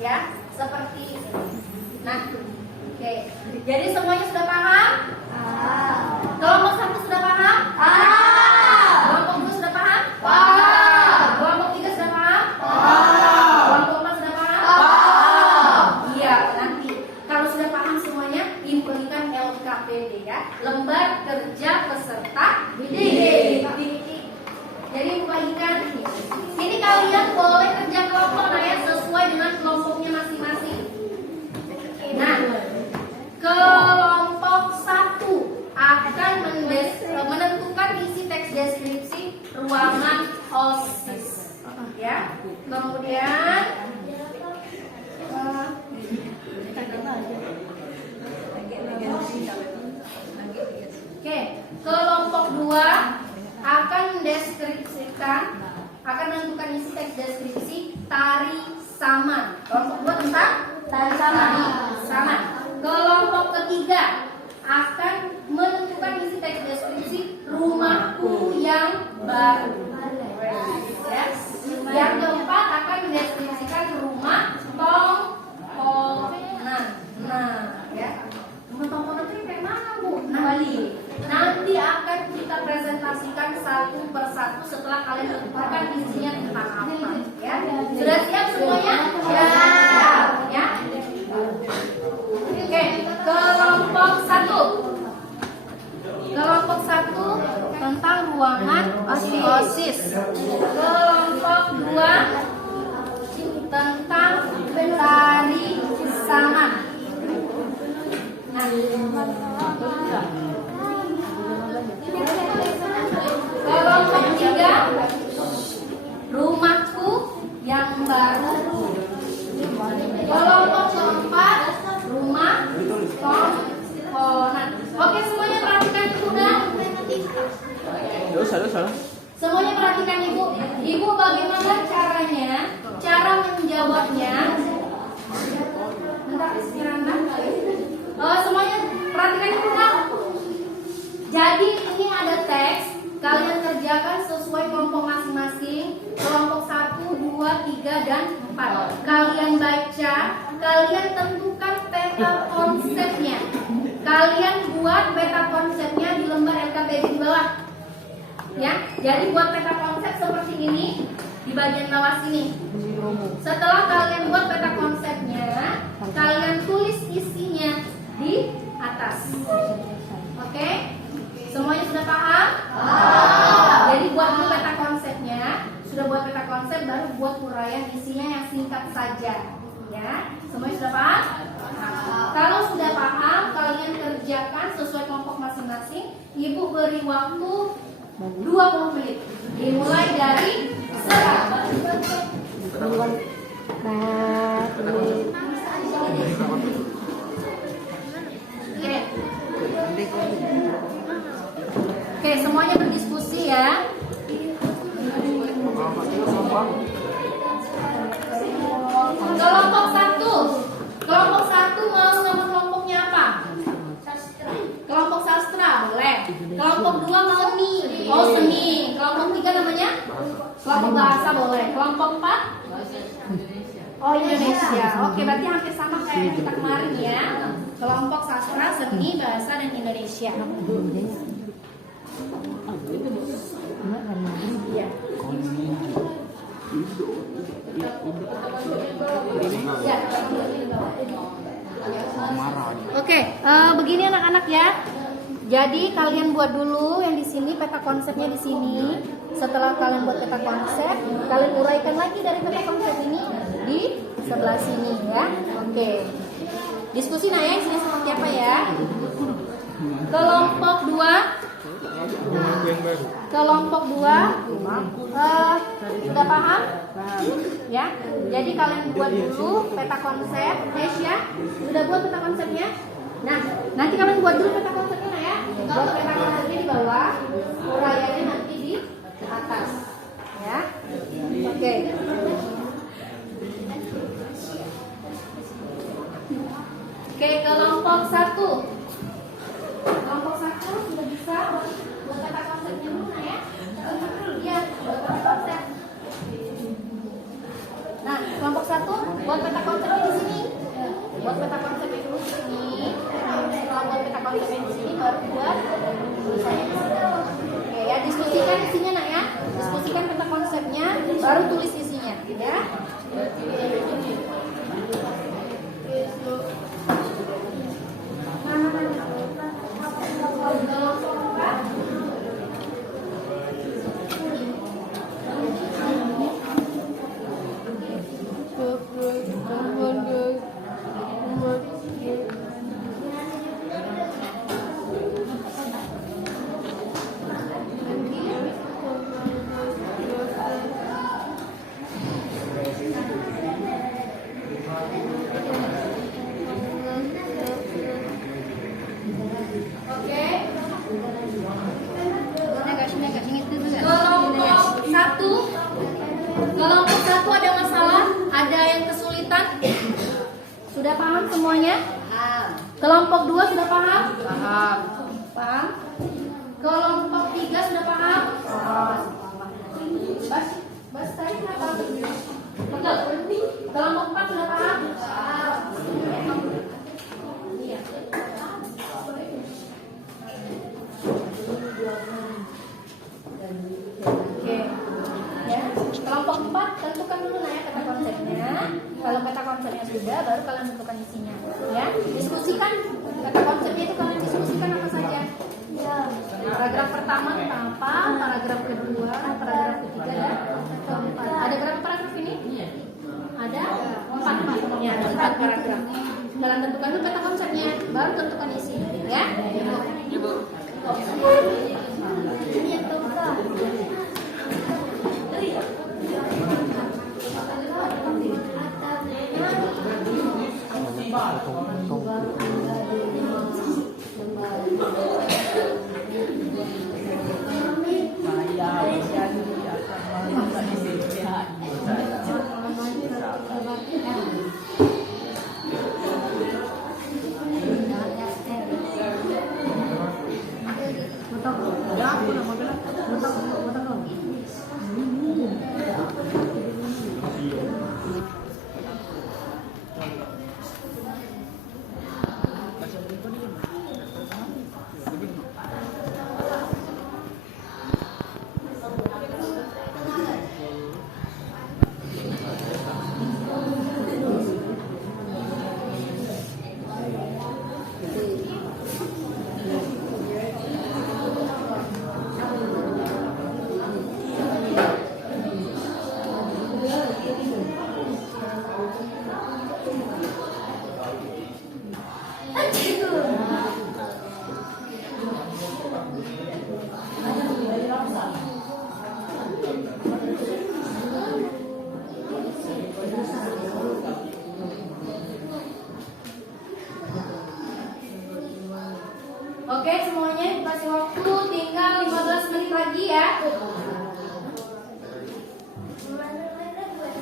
Ya, seperti ini. Nah, oke. Jadi semuanya sudah paham? Kelompok 1 sudah paham? Kelompok 2 sudah paham? Kelompok 3 sudah paham? Kelompok 4 sudah paham? Iya, nanti kalau sudah paham semuanya, implementkan LKPD ya. Lembar kerja peserta didik. Jadi bagikan ini kalian boleh kerja kelompok nah ya, sesuai dengan kelompoknya masing-masing. Nah, kelompok 1 akan menentukan isi teks deskripsi ruangan OSIS. Ya. Kemudian oke, kelompok 2 akan menentukan isi teks deskripsi tari saman. Kelompok 2 tentang tari saman. Kelompok ketiga akan menentukan isi teks deskripsi rumahku yang baru. Ya. Yang keempat akan mendeskripsikan rumah tongkonan. Nah, ya. Rumah tongkonan itu kayak mana, Bu? Nanti akan kita presentasikan satu persatu setelah kalian tentukan isinya tentang apa. Ya. Sudah siap semuanya? Siap. Ya. Oke, kelompok 1. Kelompok 1 tentang ruangan OSIS. Kelompok 2 tentang tari saman. Nah, kelompok 3 rumahku yang baru. Kelompok 4 rumah tongkonan. Oke, semuanya perhatikan sudah? Semuanya perhatikan Ibu. Ibu bagaimana caranya? Cara menjawabnya. Bentar, semuanya perhatikan Ibu kan? Jadi ini ada teks. Kalian kerjakan sesuai kelompok masing-masing. Kelompok 1, 2, 3, dan 4. Kalian baca. Kalian tentukan peta konsepnya. Kalian buat peta konsepnya di lembar LKPD di bawah. Ya, jadi buat peta konsep seperti ini di bagian bawah sini. Setelah kalian buat peta konsepnya, kalian tulis isinya di atas. Oke? Semuanya sudah paham? Jadi buat dulu peta konsepnya. Sudah buat peta konsep, baru buat uraian isinya yang singkat saja. Ya, semuanya sudah paham? Kalau sudah paham, kalian kerjakan sesuai kelompok masing-masing. Ibu beri waktu 20 menit. Dimulai dari sekarang. Oke. kelompok bahasa boleh. Kelompok 4? Oh, Indonesia. Oke, berarti hampir sama kayak yang kita kemarin ya. Kelompok sastra, seni, bahasa, dan Indonesia. Iya. Oke, begini anak-anak ya. Jadi kalian buat dulu yang di sini peta konsepnya di sini. Setelah kalian buat peta konsep, kalian uraikan lagi dari peta konsep ini di sebelah sini ya. Oke. Diskusi ya, sini seperti apa ya? Kelompok 2. Kelompok 2 sudah paham? Ya. Jadi kalian buat dulu peta konsep, ya. Sudah buat peta konsepnya? Nah, nanti kalian buat dulu peta konsepnya ya. Buat peta konsepnya di bawah, uraiannya nanti di atas. Ya. Oke. Oke, kelompok 1. Kelompok 1 sudah bisa buat peta konsepnya dulu ya. Iya, buat peta konsep. Nah, kelompok 1 buat peta konsepnya di sini. Buat peta konsepnya dulu di sini. Setelah buat peta konsepnya di sini baru buat tulisannya di sini. Oke ya, diskusikan isinya nak ya. Diskusikan peta konsepnya, baru tulis isinya ya. Kelompok 1 ada masalah, ada yang kesulitan. Sudah paham semuanya? Kelompok 2 sudah paham? Paham. Kelompok 3 sudah paham? Bas tadi kenapa? Betul. Kelompok 4 sudah paham? Iya. Oke. Ya. Kelompok 4 tentukan dulu ya peta konsepnya. Kalau peta konsepnya sudah, baru kalian tentukan isinya. Ya. Diskusikan peta konsepnya itu, kalian diskusikan apa saja. Paragraf pertama tentang apa, paragraf kedua, paragraf ketiga dan keempat. Ada berapa paragraf ini? Ada 4 ya, 4 paragraf. Kalian tentukan dulu peta konsepnya, baru tentukan isi. Ya. Ibu. Oke, semuanya dikasih waktu tinggal 15 menit lagi ya.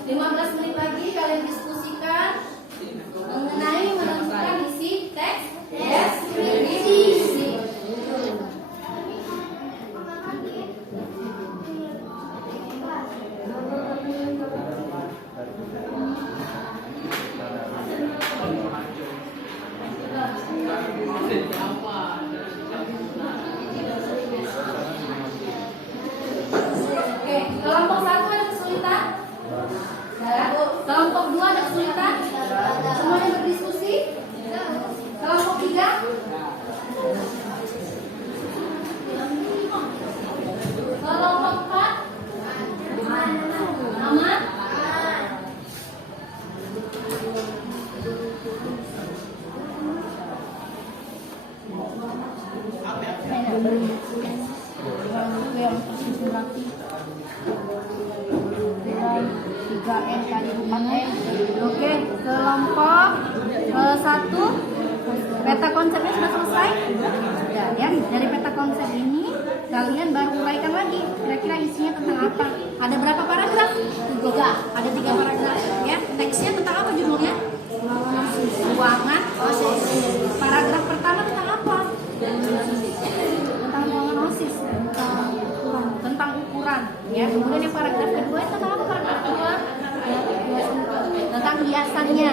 15 menit lagi kalian diskusikan mengenai menentukan isi teks deskripsi. Oke, kelompok 1 peta konsepnya sudah selesai? Sudah ya. Dari peta konsep ini kalian baru uraikan lagi kira-kira isinya tentang apa. Ada berapa paragraf? 3. Ada 3 paragraf ya. Teksnya tentang apa judulnya? Ruangan OSIS. Paragraf pertama tentang apa? Tentang ruangan OSIS. Tentang ukuran ya. Kemudian yang paragraf kedua itu tentang apa? Paragraf kedua tentang hiasannya.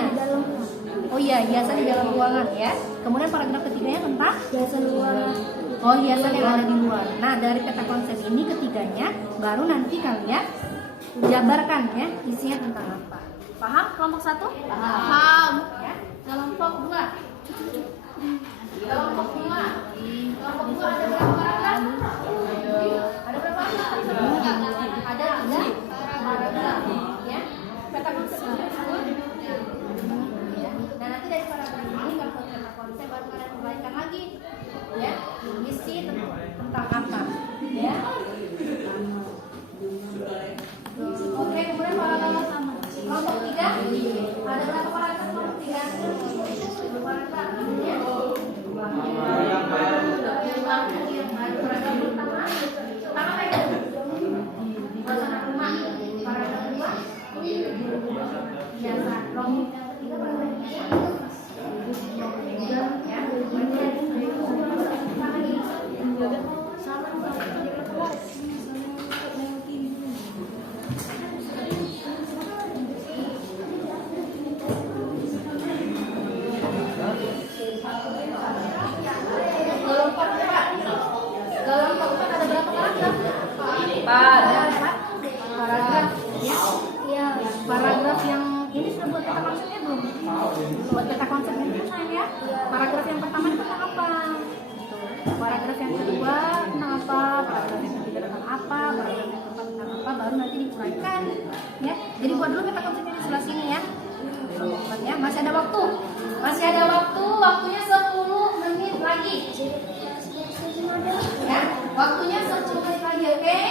Oh iya, hiasan di dalam ruangan ya. Kemudian paragraf ketiganya tentang hiasan ruangan. Oh, hiasan yang ada di luar. Nah, dari peta konsep ini ketiganya baru nanti kalian jabarkan ya isinya tentang apa. Paham kelompok 1? Paham. Ya. Kelompok 2. Kelompok 2. Kelompok 2 ada berapa paragraf? Ada berapa paragraf? Ada 3 paragraf. Ya. Peta konsep nah, nanti dari paragraf ini kalau peta konsep baru kalian uraikan lagi ya, isi tentang apa ya. Oke, kemudian paragraf kelompok 3 ada berapa paragraf kelompok 3? 2 paragraf ya. Paragraf pertama tentang apa ya? Suasana rumah. Paragraf kedua hiasan. Kelompok yang ketiga paragraf Kelompok 4 ada berapa paragraf? 4 paragraf ya. Paragraf yang ini sudah buat peta konsepnya belum? Buat peta konsepnya itu sayang ya. Paragraf yang pertama itu tentang apa? Paragraf yang kedua tentang apa? Paragraf yang ketiga tentang apa? Paragraf yang keempat tentang apa? Baru nanti diuraikan ya. Jadi buat dulu peta konsepnya di sebelah sini ya. Ya, masih ada waktu. Masih ada waktu. Waktunya 10 menit lagi. Ya, waktunya 10 menit lagi, oke?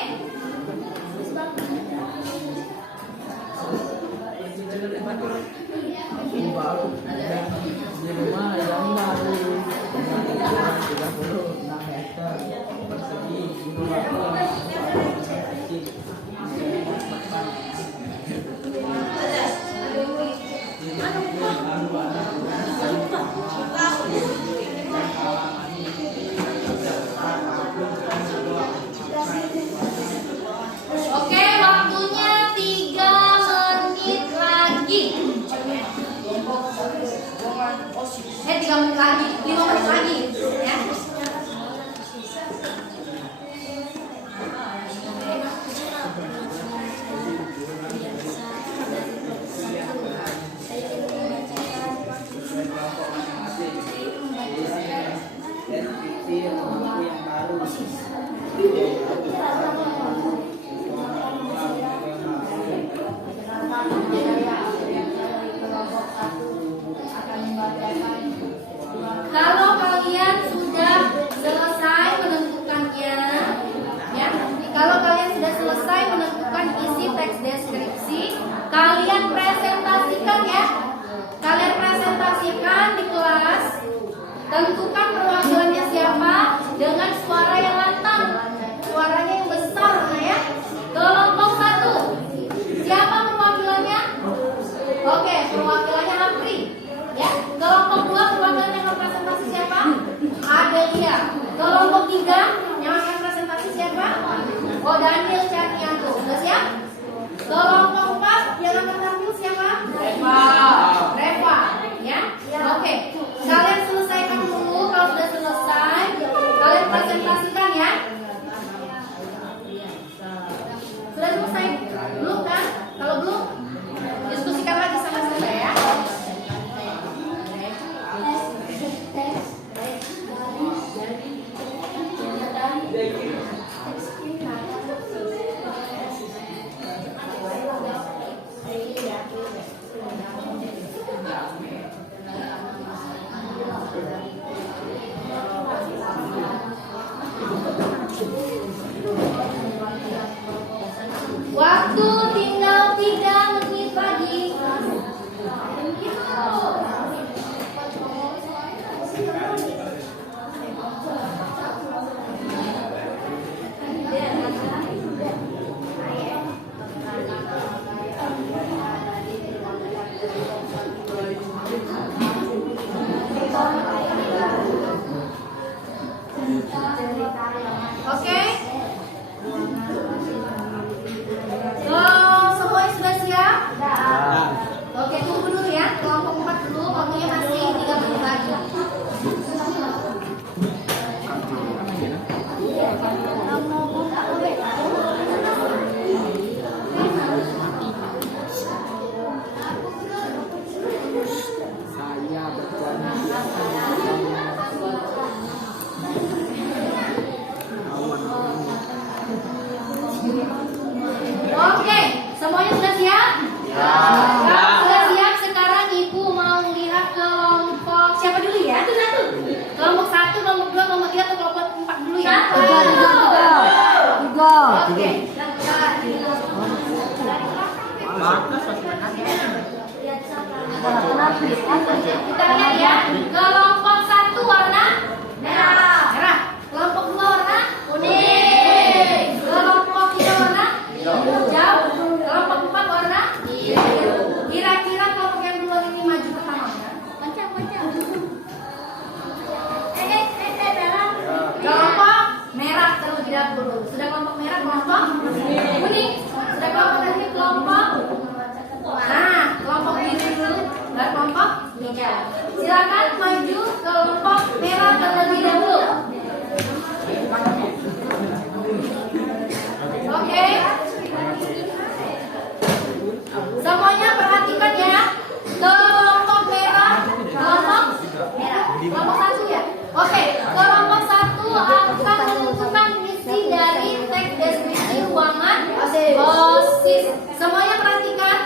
Di rumah yang baru 36 meter persegi. Oke, waktunya 3 menit lagi. 3 menit lagi, 5 menit lagi ya. Kalau kalian sudah selesai menentukannya, ya, kalau kalian sudah selesai menentukan isi teks deskripsi, kalian presentasikan ya. Kalian presentasikan di kelas. Tentukan perwakilannya siapa dengan suara yang lantang, suaranya yang besar, ya. Kelompok 1, siapa perwakilannya? Oke, perwakilannya Apri. Ya, kelompok 2 perwakilan yang representasi siapa? Adelia. Kelompok 3 yang akan presentasi siapa? Oh, Daniel Chanianto. Sudah siap? Kelompok 4 yang akan tampil siapa? Reva. Ya. Oke. Kalian selesaikan dulu. Kalau sudah selesai, kalian presentasikan ya. Sudah selesai? Belum kan? Kalau belum, diskusikan lagi sama saya ya. tunggu dulu ya, kelompok 4 dulu, waktunya masih 3 menit lagi. Oke, semuanya sudah siap? Sudah siap, sekarang Ibu mau lihat kelompok siapa dulu ya? Kelompok 1, kelompok 2, kelompok 3, atau kelompok 4 dulu ya? Oke. Kita lihat ya. Kelompok 1 warna merah. Kelompok 2 warna kuning. Kelompok 3 warna hijau. Kelompok 4 warna biru. Kira-kira kelompok yang duluan ini maju pertama ya? Kelompok merah terlebih dahulu. Sudah kelompok merah, kelompok kuning. Sudah kelompok kuning, kelompok. Nah, kelompok biru dulu, dan kelompok hijau. Silakan maju kelompok merah terlebih dahulu. Oke. Semuanya perhatikan ya. Kelompok merah, kelompok 1 ya. Oke, kelompok 1 akan menentukan isi dari teks deskripsi ruangan OSIS. Semuanya perhatikan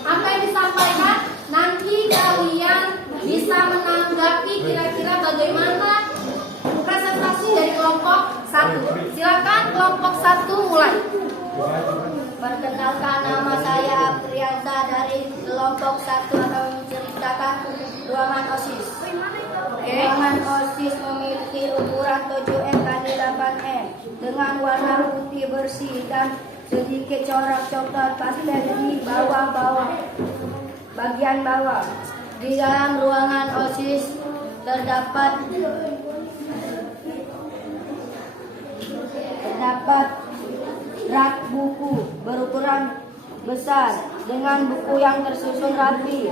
apa yang disampaikan. Nanti kalian bisa menanggapi kira-kira bagaimana presentasi dari kelompok 1. Silakan kelompok 1 mulai. Perkenalkan, nama saya Apriansa dari kelompok 1 akan menceritakan ruangan OSIS. Ruangan OSIS memiliki ukuran 7M kali 8M dengan warna putih bersih dan sedikit corak coklat pastel di bagian bawah. Di dalam ruangan OSIS terdapat rak buku berukuran besar dengan buku yang tersusun rapi.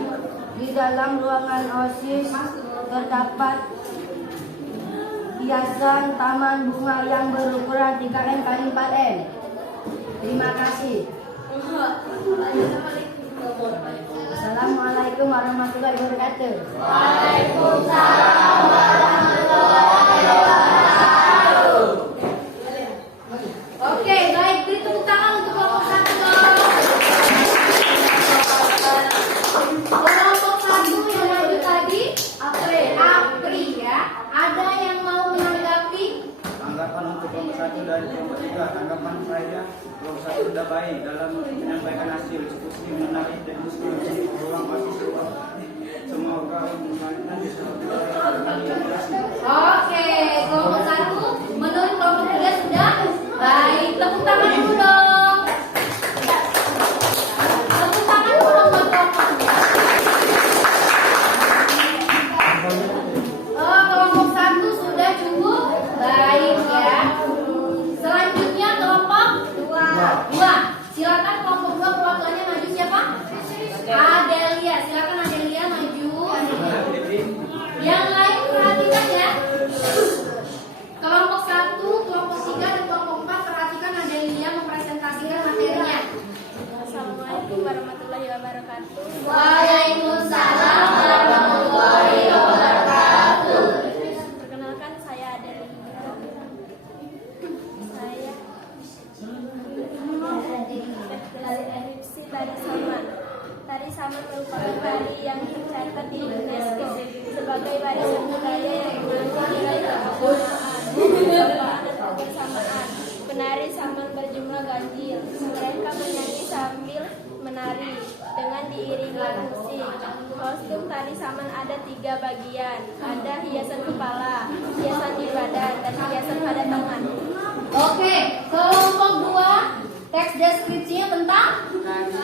Di dalam ruangan OSIS terdapat hiasan taman bunga yang berukuran 3M kali 4M. Terima kasih. Assalamualaikum warahmatullahi wabarakatuh. Waalaikumsalam warahmatullahi wabarakatuh. Oke, baik, beri tepuk tangan untuk kelompok 1 dong. Kelompok 1 yang maju tadi Apri ya. Ada yang mau menanggapi? Tanggapan untuk kelompok 1 dan kelompok 3. Tanggapan saya, kelompok 1 sudah baik dalam menyampaikan hasil diskusi menarik dan diskusi ruang OSIS ruang. Semoga selanjutnya bisa Oke, kelompok 1 menurut kelompok 3 sudah baik. Tepuk tangan dulu dong. Tepuk tangan dulu dong buat kelompok 2. Oh, kelompok 1 sudah cukup baik ya. Selanjutnya kelompok 2. Silakan kelompok 2 perwakilannya maju siapa? Adelia. Silakan Adelia maju. Yang lain perhatikan ya. Kelompok 1, kelompok 3, dan kelompok 4 perhatikan Adelia mempresentasikan materinya. Assalamualaikum warahmatullahi wabarakatuh. Waalaikumsalam warahmatullahi wabarakatuh. Perkenalkan, saya Adelia. Saya dari deskripsi Tari Saman. Tari Saman merupakan tari yang tercatat di UNESCO sebagai warisan budaya yang memiliki nilai keagamaan dan kebersamaan. Penari Saman berjumlah ganjil. Mereka menyanyi sambil menari dengan diiringi musik. Kostum tari Saman ada 3 bagian. Ada hiasan kepala, hiasan di badan, dan hiasan pada tangan. Oke, kelompok 2 teks deskripsinya tentang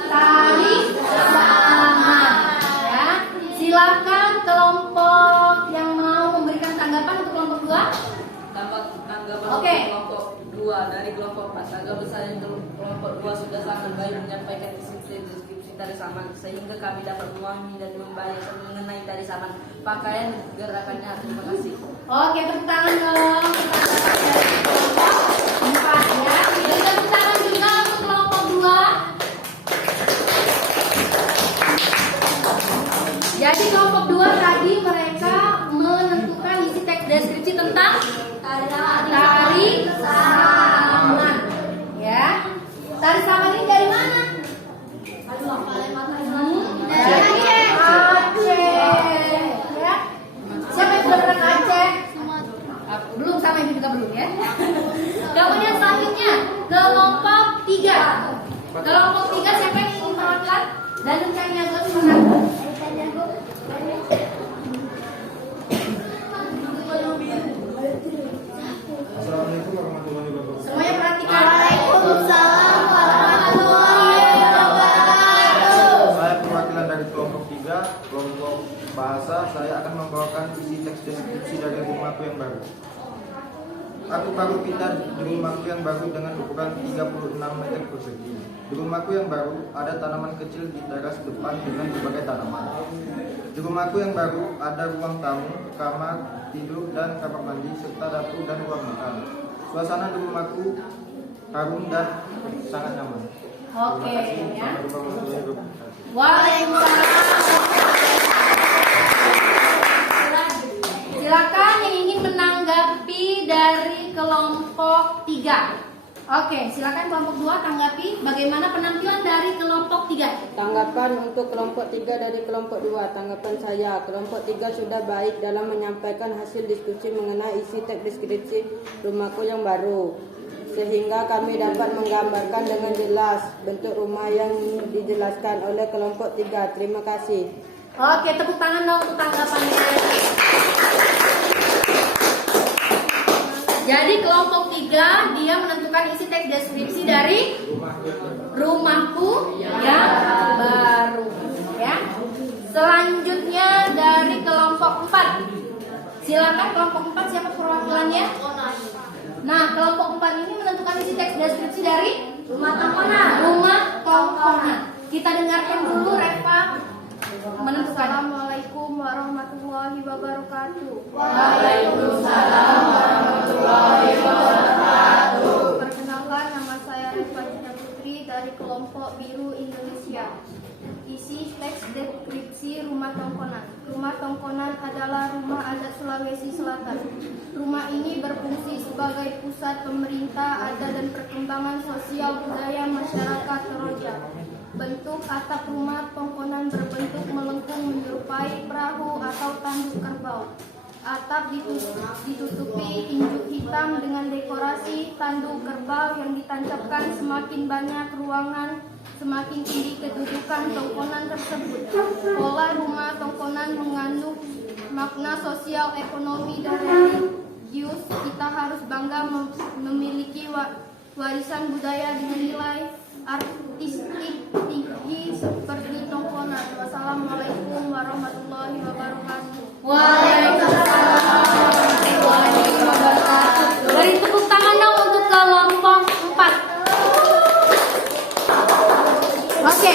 tari saman ya. Silakan kelompok yang mau memberikan tanggapan untuk kelompok 2. Tanggapan Oke. kelompok 2 dari kelompok 4. Agak besar yang kelompok 2 sudah sangat baik menyampaikan isi deskripsi tarisaman sehingga kami dapat memahami dan membayar mengenai tarisaman pakaian gerakannya. Terima kasih. Oke, tepuk tangan dong. Empat ya. Dan tepuk tangan juga untuk kelompok 2. Jadi kelompok 2 tadi mereka menentukan isi teks deskripsi tentang tari saman. Ya. Tari saman ini dari mana? Dari Aceh. Ya. Siapa yang sudah pernah ke Aceh? Belum, sama ini juga belum ya. Kemudian selanjutnya kelompok 3. Kelompok 3 siapa yang ingin perwakilan? Dan kami agak semangat. Assalamualaikum warahmatullahi wabarakatuh. Semuanya perhatikan. Waalaikumsalam warahmatullahi wabarakatuh. Saya perwakilan dari kelompok 3, kelompok bahasa. Saya akan membawakan isi teks deskripsi dari rumahku yang baru. Aku baru pindah di rumahku yang baru dengan ukuran 36 meter persegi. Di rumahku yang baru ada tanaman kecil di teras depan dengan berbagai tanaman. Di rumahku yang baru ada ruang tamu, kamar tidur dan kamar mandi serta dapur dan ruang makan. Suasana di rumahku harum dan sangat nyaman. Oke Terima kasih. ya. Sampai jumpa warahmatullahi wabarakatuh. Waalaikumsalam. Silakan yang ingin menanggapi dari kelompok 3. Oke, silakan kelompok 2 tanggapi bagaimana penampilan dari kelompok 3. Tanggapan untuk kelompok 3 dari kelompok 2. Tanggapan saya, kelompok 3 sudah baik dalam menyampaikan hasil diskusi mengenai isi teks deskripsi rumahku yang baru, sehingga kami dapat menggambarkan dengan jelas bentuk rumah yang dijelaskan oleh kelompok 3. Terima kasih. Oke, tepuk tangan dong untuk tanggapannya. Jadi kelompok 3 dia menentukan isi teks deskripsi dari rumahku yang baru ya. Selanjutnya dari kelompok 4. Silakan kelompok 4 siapa perwakilannya? Nah, kelompok 4 ini menentukan isi teks deskripsi dari rumah tongkonan. Rumah tongkonan. Kita dengarkan dulu Reva menentukan. Assalamualaikum warahmatullahi wabarakatuh. Waalaikumsalam warahmatullahi wabarakatuh. Perkenalkan, nama saya Reva Gina Putri dari kelompok Biru Indonesia. Isi teks deskripsi rumah tongkonan. Rumah tongkonan adalah rumah adat Sulawesi Selatan. Rumah ini berfungsi sebagai pusat pemerintah adat dan perkembangan sosial budaya masyarakat Toraja. Bentuk atap rumah tongkonan berbentuk melengkung menyerupai perahu atau tanduk kerbau. Atap ditutupi injuk hitam dengan dekorasi tanduk kerbau yang ditancapkan. Semakin banyak ruangan, semakin tinggi kedudukan tongkonan tersebut. Pola rumah tongkonan mengandung makna sosial, ekonomi, dan religius. Kita harus bangga memiliki warisan budaya dengan nilai artistik tinggi seperti tongkonan. Wassalamualaikum warahmatullahi wabarakatuh. Waalaikumsalam warahmatullahi wabarakatuh. Beri tepuk tangan dong untuk kelompok 4. Oke,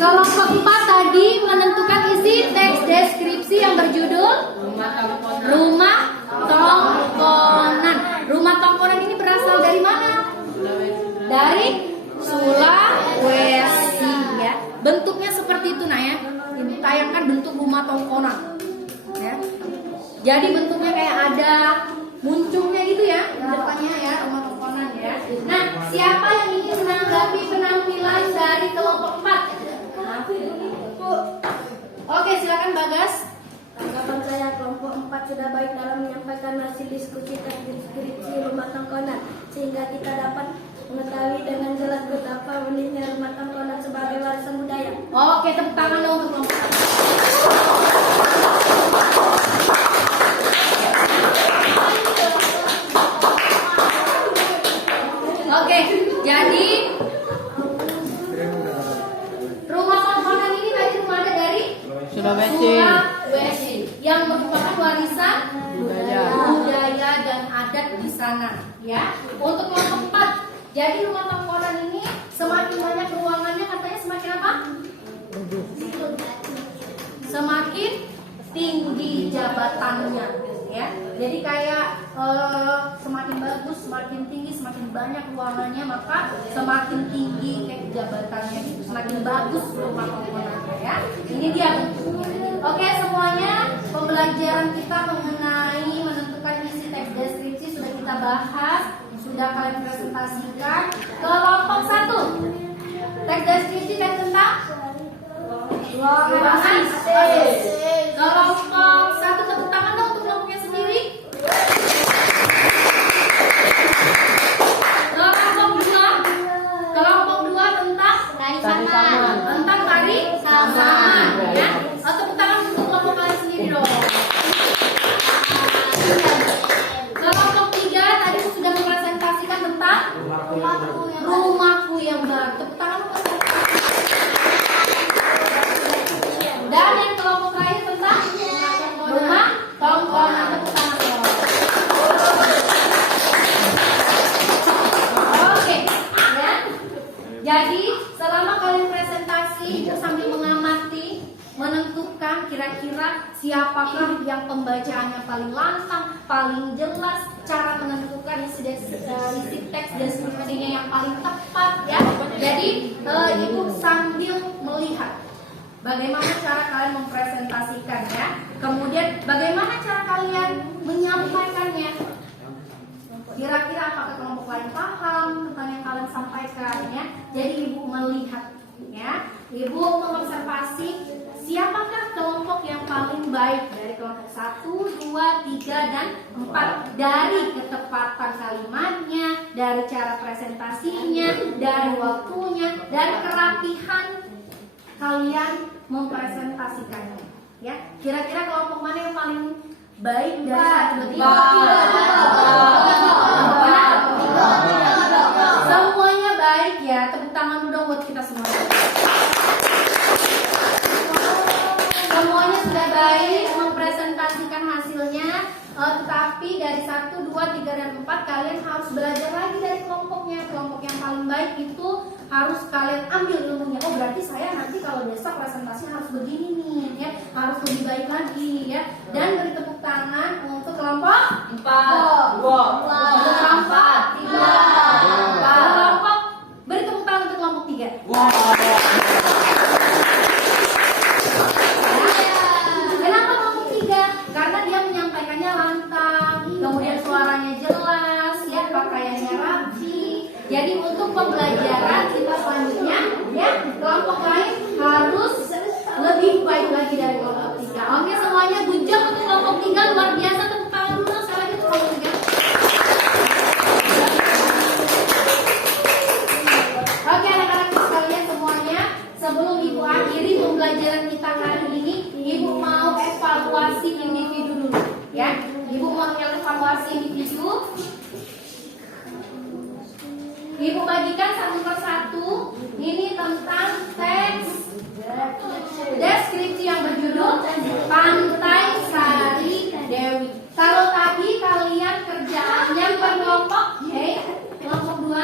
kelompok 4 tadi menentukan isi teks deskripsi yang berjudul Rumah Tongkonan. Rumah tongkonan ini berasal dari mana? Dari Sulawesi ya. Bentuknya seperti itu nah ya. Ditayangkan bentuk rumah tongkonan. Ya. Jadi bentuknya kayak ada muncungnya gitu ya di depannya ya, rumah tongkonan ya. Nah, siapa yang ingin menanggapi penampilan dari kelompok 4? Oke, silakan Bagas. Tanggapan saya, kelompok 4 sudah baik dalam menyampaikan hasil diskusi teks deskripsi rumah tongkonan, sehingga kita dapat mengetahui dengan jelas betapa uniknya rumah tongkonan sebagai warisan budaya. Oke, tepuk tangan dong untuk kelompok 4. Oke, jadi rumah tongkonan ini tadi rumah ada dari Sulawesi yang merupakan warisan budaya dan adat di sana ya. Untuk kelompok 4, jadi rumah tongkonan ini semakin banyak ruangannya katanya semakin apa? semakin tinggi jabatannya, ya. Jadi kayak semakin bagus, semakin tinggi, semakin banyak ruangannya, maka semakin tinggi kayak jabatannya gitu, semakin bagus rumah bangunannya, ya. Ini dia bentuknya. Oke, semuanya pembelajaran kita mengenai menentukan isi teks deskripsi sudah kita bahas, sudah kalian presentasikan. Kelompok 1, teks deskripsi dan tentang ruangan AC. Kelompok 1 tepuk tangan dong untuk kelompoknya sendiri. Kelompok 2 tentang Tari saman. tentang tari saman, ya. Tepuk tangan untuk kelompok kalian sendiri dong. Kelompok 3 tadi sudah mempresentasikan tentang rumahku yang baru. Tepuk tangan untuk dan yang kelompok terakhir tentang rumah tongkrongan. Tepuk tangan dong. Oke, ya. Jadi selama kalian presentasi, Ibu sambil mengamati, menentukan kira-kira siapakah yang pembacaannya paling lantang, paling jelas, cara menentukan isi teks deskripsinya yang paling tepat, ya. Jadi Ibu sambil melihat bagaimana cara kalian mempresentasikan, ya. Kemudian bagaimana cara kalian menyampaikannya. Kira-kira apakah kelompok lain paham tentang yang kalian sampaikan, ya. Jadi Ibu melihat, ya. Ibu mengobservasi siapakah kelompok yang paling baik dari kelompok 1, 2, 3, dan 4. Dari ketepatan kalimatnya, dari cara presentasinya, dari waktunya, dan kerapihan kalian mempresentasikannya, ya. Kira-kira kelompok mana yang paling baik dari 1, 2, 3? Semuanya baik, ya. Tepuk tangan dulu dong buat kita semua. Semuanya sudah baik mempresentasikan hasilnya, tetapi dari 1, 2, 3, dan 4 kalian harus belajar lagi dari kelompoknya. Kelompok yang paling baik itu harus kalian ambil ilmunya. Oh, berarti saya nanti kalau besok presentasinya harus begini nih, ya. Harus lebih baik lagi, ya. Dan beri tepuk tangan untuk kelompok 4. Untuk kelompok 3. Kelompok beri tepuk tangan untuk kelompok 3. Kenapa kelompok 3? Karena dia menyampaikannya lantang, kemudian suaranya jelas, ya, pakaiannya rapi. Jadi untuk pembelajaran kita selanjutnya, ya, kelompok lain harus lebih baik lagi dari kelompok 3. Oke, semuanya good job untuk kelompok 3, luar biasa. Tepuk tangan dulu sekali lagi untuk kelompok 3. Oke, anak-anak sekalian semuanya, sebelum Ibu akhiri pembelajaran kita hari ini, Ibu mau evaluasi individu dulu, ya. Ibu mau evaluasi individu. Ibu bagikan satu persatu. Ini tentang teks deskripsi yang berjudul Pantai Sari Dewi. Kalau tadi kalian kerjaannya per kelompok, kelompok 2.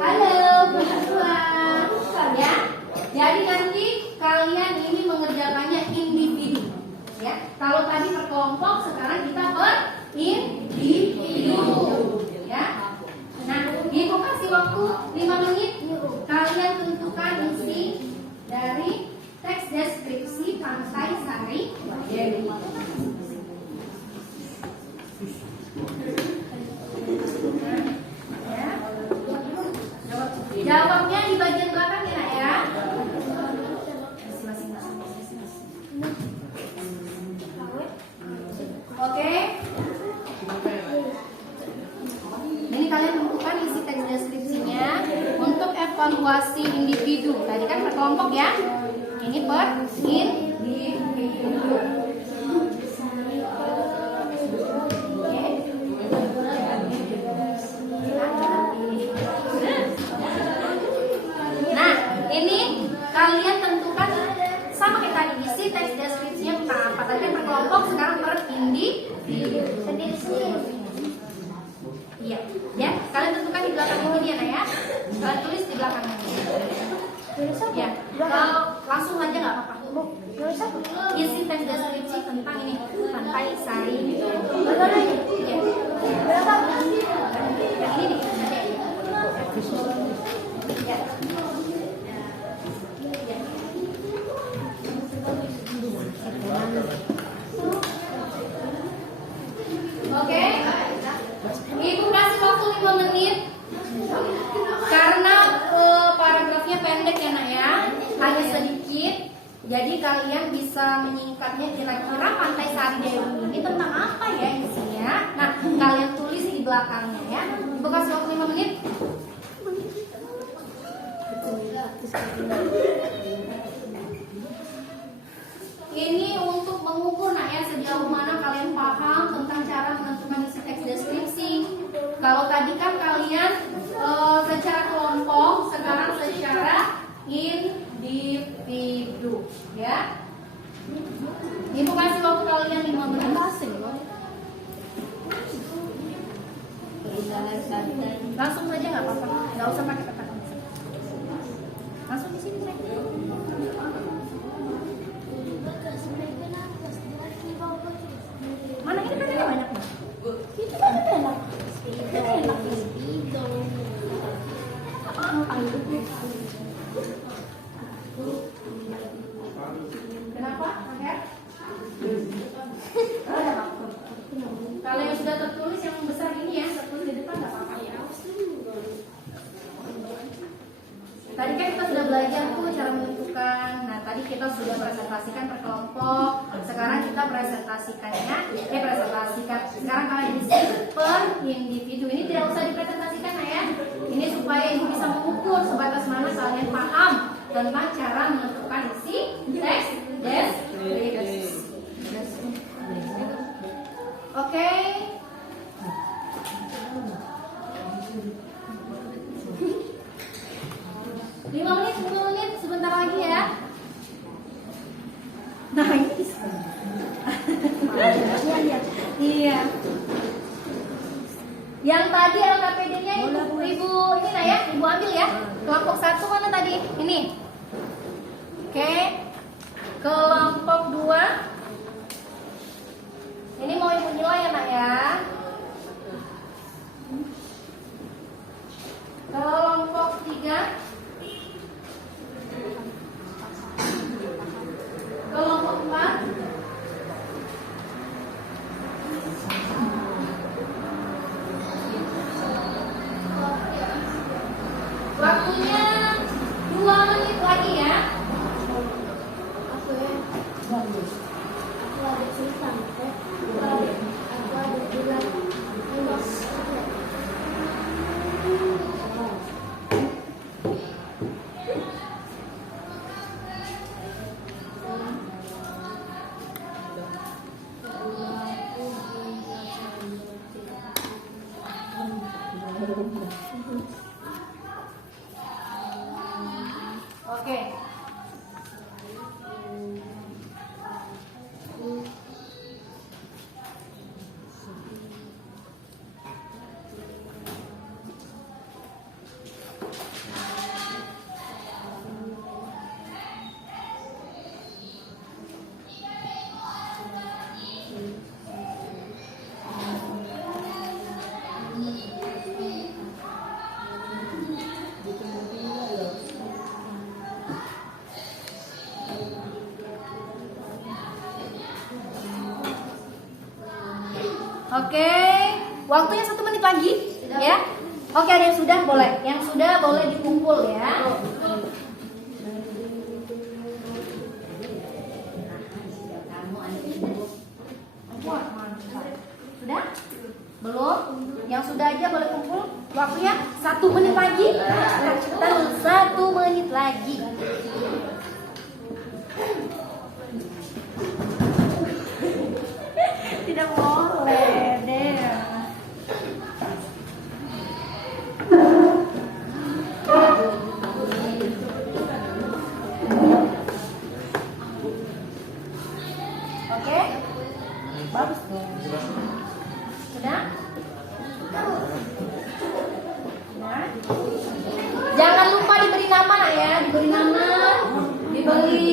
Halo, kelompok 2. Ya. Jadi nanti kalian ini mengerjakannya individu. Ya. Kalau tadi per kelompok, sekarang kita per individu. Ya. Nah, Ibu kasih waktu 5 menit. Kalian tentukan isi dari teks deskripsi Pantai Sari Dewi. Ya. Jawabnya di bagian belakang, ya. Oke. Ini kalian tentukan isi teks deskripsinya untuk evaluasi individu. Tadi kan per kelompok, ya. Ini per individu. Nah, ini kalian tentukan sama kayak tadi, isi teks deskripsinya tentang apa. Tadi kan per kelompok, sekarang per individu. Iya, ya. Kalian tentukan di belakang ini, ya, ya. Kalian tulis di belakangnya. Ya, langsung aja nggak apa-apa. isi teks deskripsi tentang ini Pantai Sari. Ya. Berapa? Yang ini nih. Ya. Oke, Ibu kasih waktu 5 menit karena paragrafnya pendek ya nak ya, hanya sedikit. Jadi kalian bisa menyingkatnya kira-kira Pantai Sari Dewi ini tentang apa ya isinya. Nah, kalian tulis di belakangnya ya. Ibu kasih waktu 5 menit. Ini untuk mengukur nak ya sejauh mana kalian paham tentang cara menentukan isi teks deskripsi. Kalau tadi kan kalian secara kelompok, sekarang secara individu, ya. Ibu kasih waktu kalian 5 menit. Langsung saja nggak apa-apa, nggak usah pakai peta. Langsung di sini. Mana ini kan ada banyak nih. Itu kan ada enak. Kenapa? Kalau yang sudah tertulis yang besar ini ya, tertulis di depan nggak apa-apa ya. Tadi kan kita sudah belajar tuh cara menentukan. Nah, tadi kita sudah presentasikan per kelompok. Sekarang kita presentasikannya, presentasikan. Sekarang kalian isi per individu. Ini tidak usah dipresentasikan ya. Ini supaya ibu bisa mengukur sebatas mana kalian paham tentang cara menentukan isi teks deskripsi. Oke. Lima menit, 10 menit, sebentar lagi ya. Nah ini iya. Yang tadi LKPD-nya ibu ini lah ya, ibu ambil ya. Kelompok 1 mana tadi? Ini. Oke. Kelompok 2. Ini mau ibu nilai ya nak ya. Kelompok 3. Kelompok 4. Waktunya 2 menit lagi ya. Aku ada cerita, aku ada bilang Oke. Oke, waktunya 1 menit lagi, ya. Oke, ada yang sudah boleh, dikumpul ya. Sudah? Belum? Yang sudah aja boleh kumpul. Waktunya 1 menit lagi. Cepetan, 1 menit lagi. Tidak boleh deh. Oke, bagus dong. Sudah? Nah, jangan lupa diberi nama nak ya, diberi nama, diberi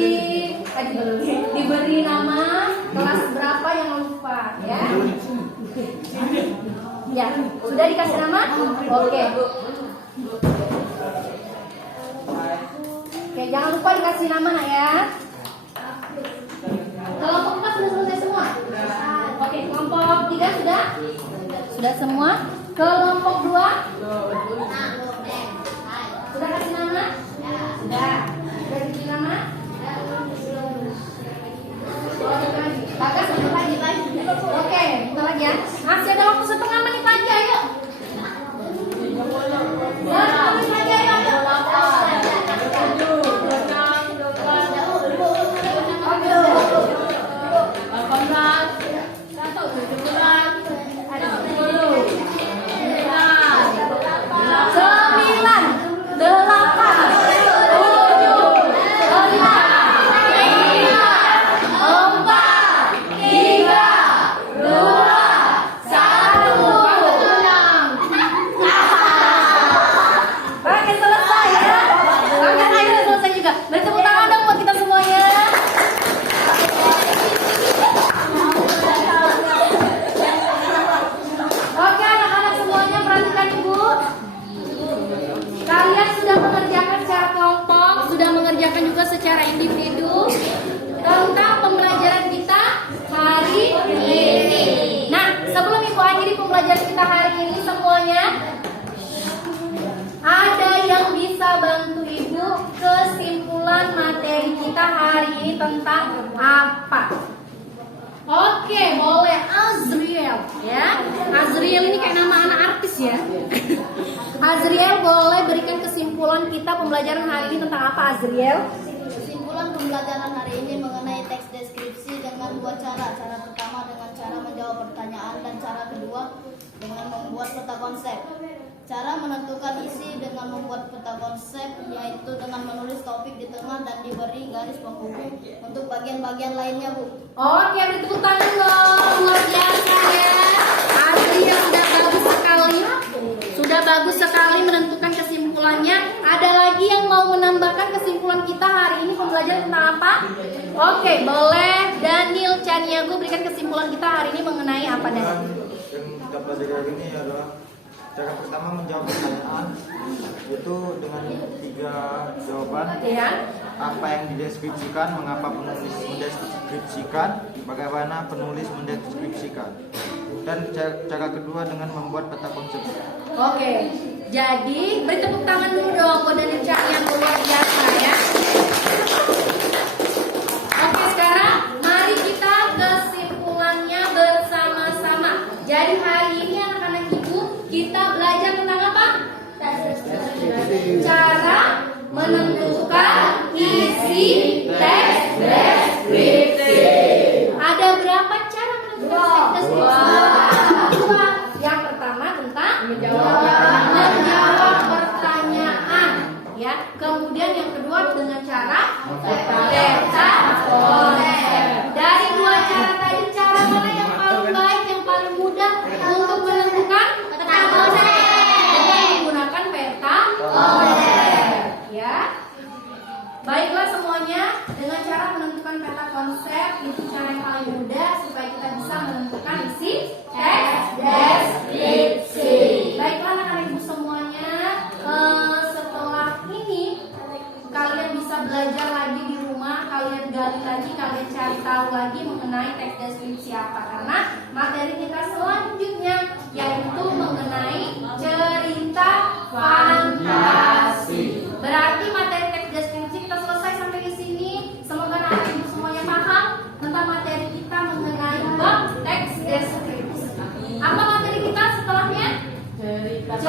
diberi nama kelas berapa yang lupa ya. Ya, sudah dikasih nama? Oke. Oke, jangan lupa dikasih nama nak ya. Kelompok 4 sudah selesai semua? Oke, kelompok 3 sudah? Sudah semua? Kelompok 2? Sudah kasih nama? Sudah. Sudah kasih nama? Bagas, bentar lagi. Oke, bentar lagi ya. Masih ada waktu setengah menit lagi, ayo. Setengah menit lagi, ayo. Secara individu tentang pembelajaran kita hari ini. Nah, sebelum Ibu akhiri pembelajaran kita hari ini semuanya, ada yang bisa bantu Ibu kesimpulan materi kita hari ini tentang apa? Oke, boleh Azriel ya. Azriel ini kayak nama anak artis ya. Azriel boleh berikan kesimpulan kita pembelajaran hari ini tentang apa, Azriel? Pembelajaran hari ini mengenai teks deskripsi dengan dua cara. Cara pertama dengan cara menjawab pertanyaan dan cara kedua dengan membuat peta konsep. Cara menentukan isi dengan membuat peta konsep yaitu dengan menulis topik di tengah dan diberi garis penghubung untuk bagian-bagian lainnya, Bu. Oke, beri tepuk tangan dong. Luar biasa ya. Azriel sudah bagus sekali. Sudah bagus sekali menentukan kesimpulannya. Ada lagi yang mau menambahkan kesimpulan kita hari ini pembelajaran tentang apa? Oke, boleh Daniel Chaniago berikan kesimpulan kita hari ini mengenai apa, Dan? Yang kita pelajari hari ini adalah cara pertama menjawab pertanyaan, itu dengan 3 jawaban. Ya. Apa yang dideskripsikan, mengapa penulis mendeskripsikan, bagaimana penulis mendeskripsikan. Dan cara kedua dengan membuat peta konsep. Oke, jadi beri tepuk tangan dulu dong buat Daniel Chaniago, luar biasa ya. Oke, sekarang mari kita kesimpulannya bersama-sama. Jadi hari ini anak-anak Ibu kita belajar tentang apa? Cara menentukan isi teks deskripsi. Ada berapa cara menentukan teks deskripsi? Dua. Yang pertama tentang menjawab pertanyaan, ya. Kemudian yang kedua dengan cara peta konsep. Dari dua cara tadi, cara mana yang paling baik, yang paling mudah untuk menentukan peta konsep? Dengan menggunakan peta konsep, ya. Baiklah semuanya, dengan cara menentukan peta konsep itu cara yang paling mudah supaya kita bisa menentukan isi teks deskripsi. Baiklah anak-anak Ibu semuanya, setelah ini kalian bisa belajar lagi di rumah, kalian gali lagi, kalian cari tahu lagi mengenai teks deskripsi apa, karena materi kita selanjutnya yaitu mengenai cerita fantasi. Berarti materi teks deskripsi kita selesai sampai di sini. Semoga anak Ibu semuanya paham tentang materi kita mengenai bab teks deskripsi. Apa materi kita setelahnya? Cerita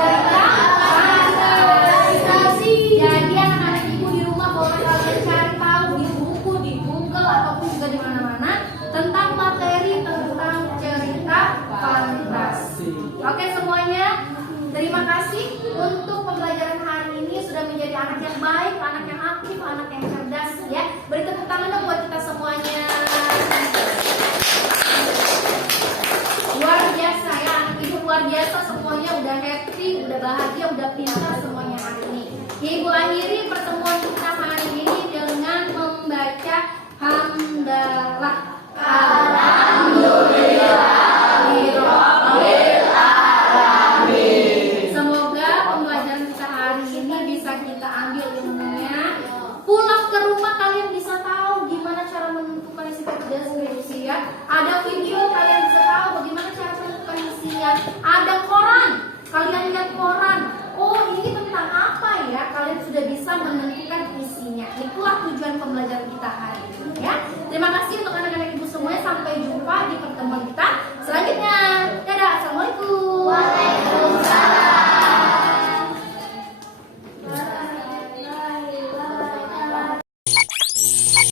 fantasi. Jadi anak-anak Ibu di rumah boleh kalian cari tahu di buku, di Google ataupun juga di mana-mana tentang materi tentang cerita fantasi. Oke semuanya, terima kasih untuk pembelajaran hari ini sudah menjadi anak yang baik, anak yang aktif, anak yang cerdas ya. Beri tepuk tangan dong buat kita semuanya. Luar biasa ya, anak Ibu luar biasa, semuanya udah happy, udah bahagia, udah pintar semuanya hari ini. Ibu akhiri pertemuan kita hari ini dengan membaca Pulang ke rumah kalian bisa tahu gimana cara menentukan isi teks deskripsi ya. Ada video kalian bisa tahu bagaimana cara menentukan isinya. Ada koran, kalian lihat koran. Oh ini tentang apa ya? Kalian sudah bisa menentukan isinya. Itulah tujuan pembelajaran kita hari ini ya. Terima kasih untuk anak-anak ibu semuanya. Sampai jumpa di pertemuan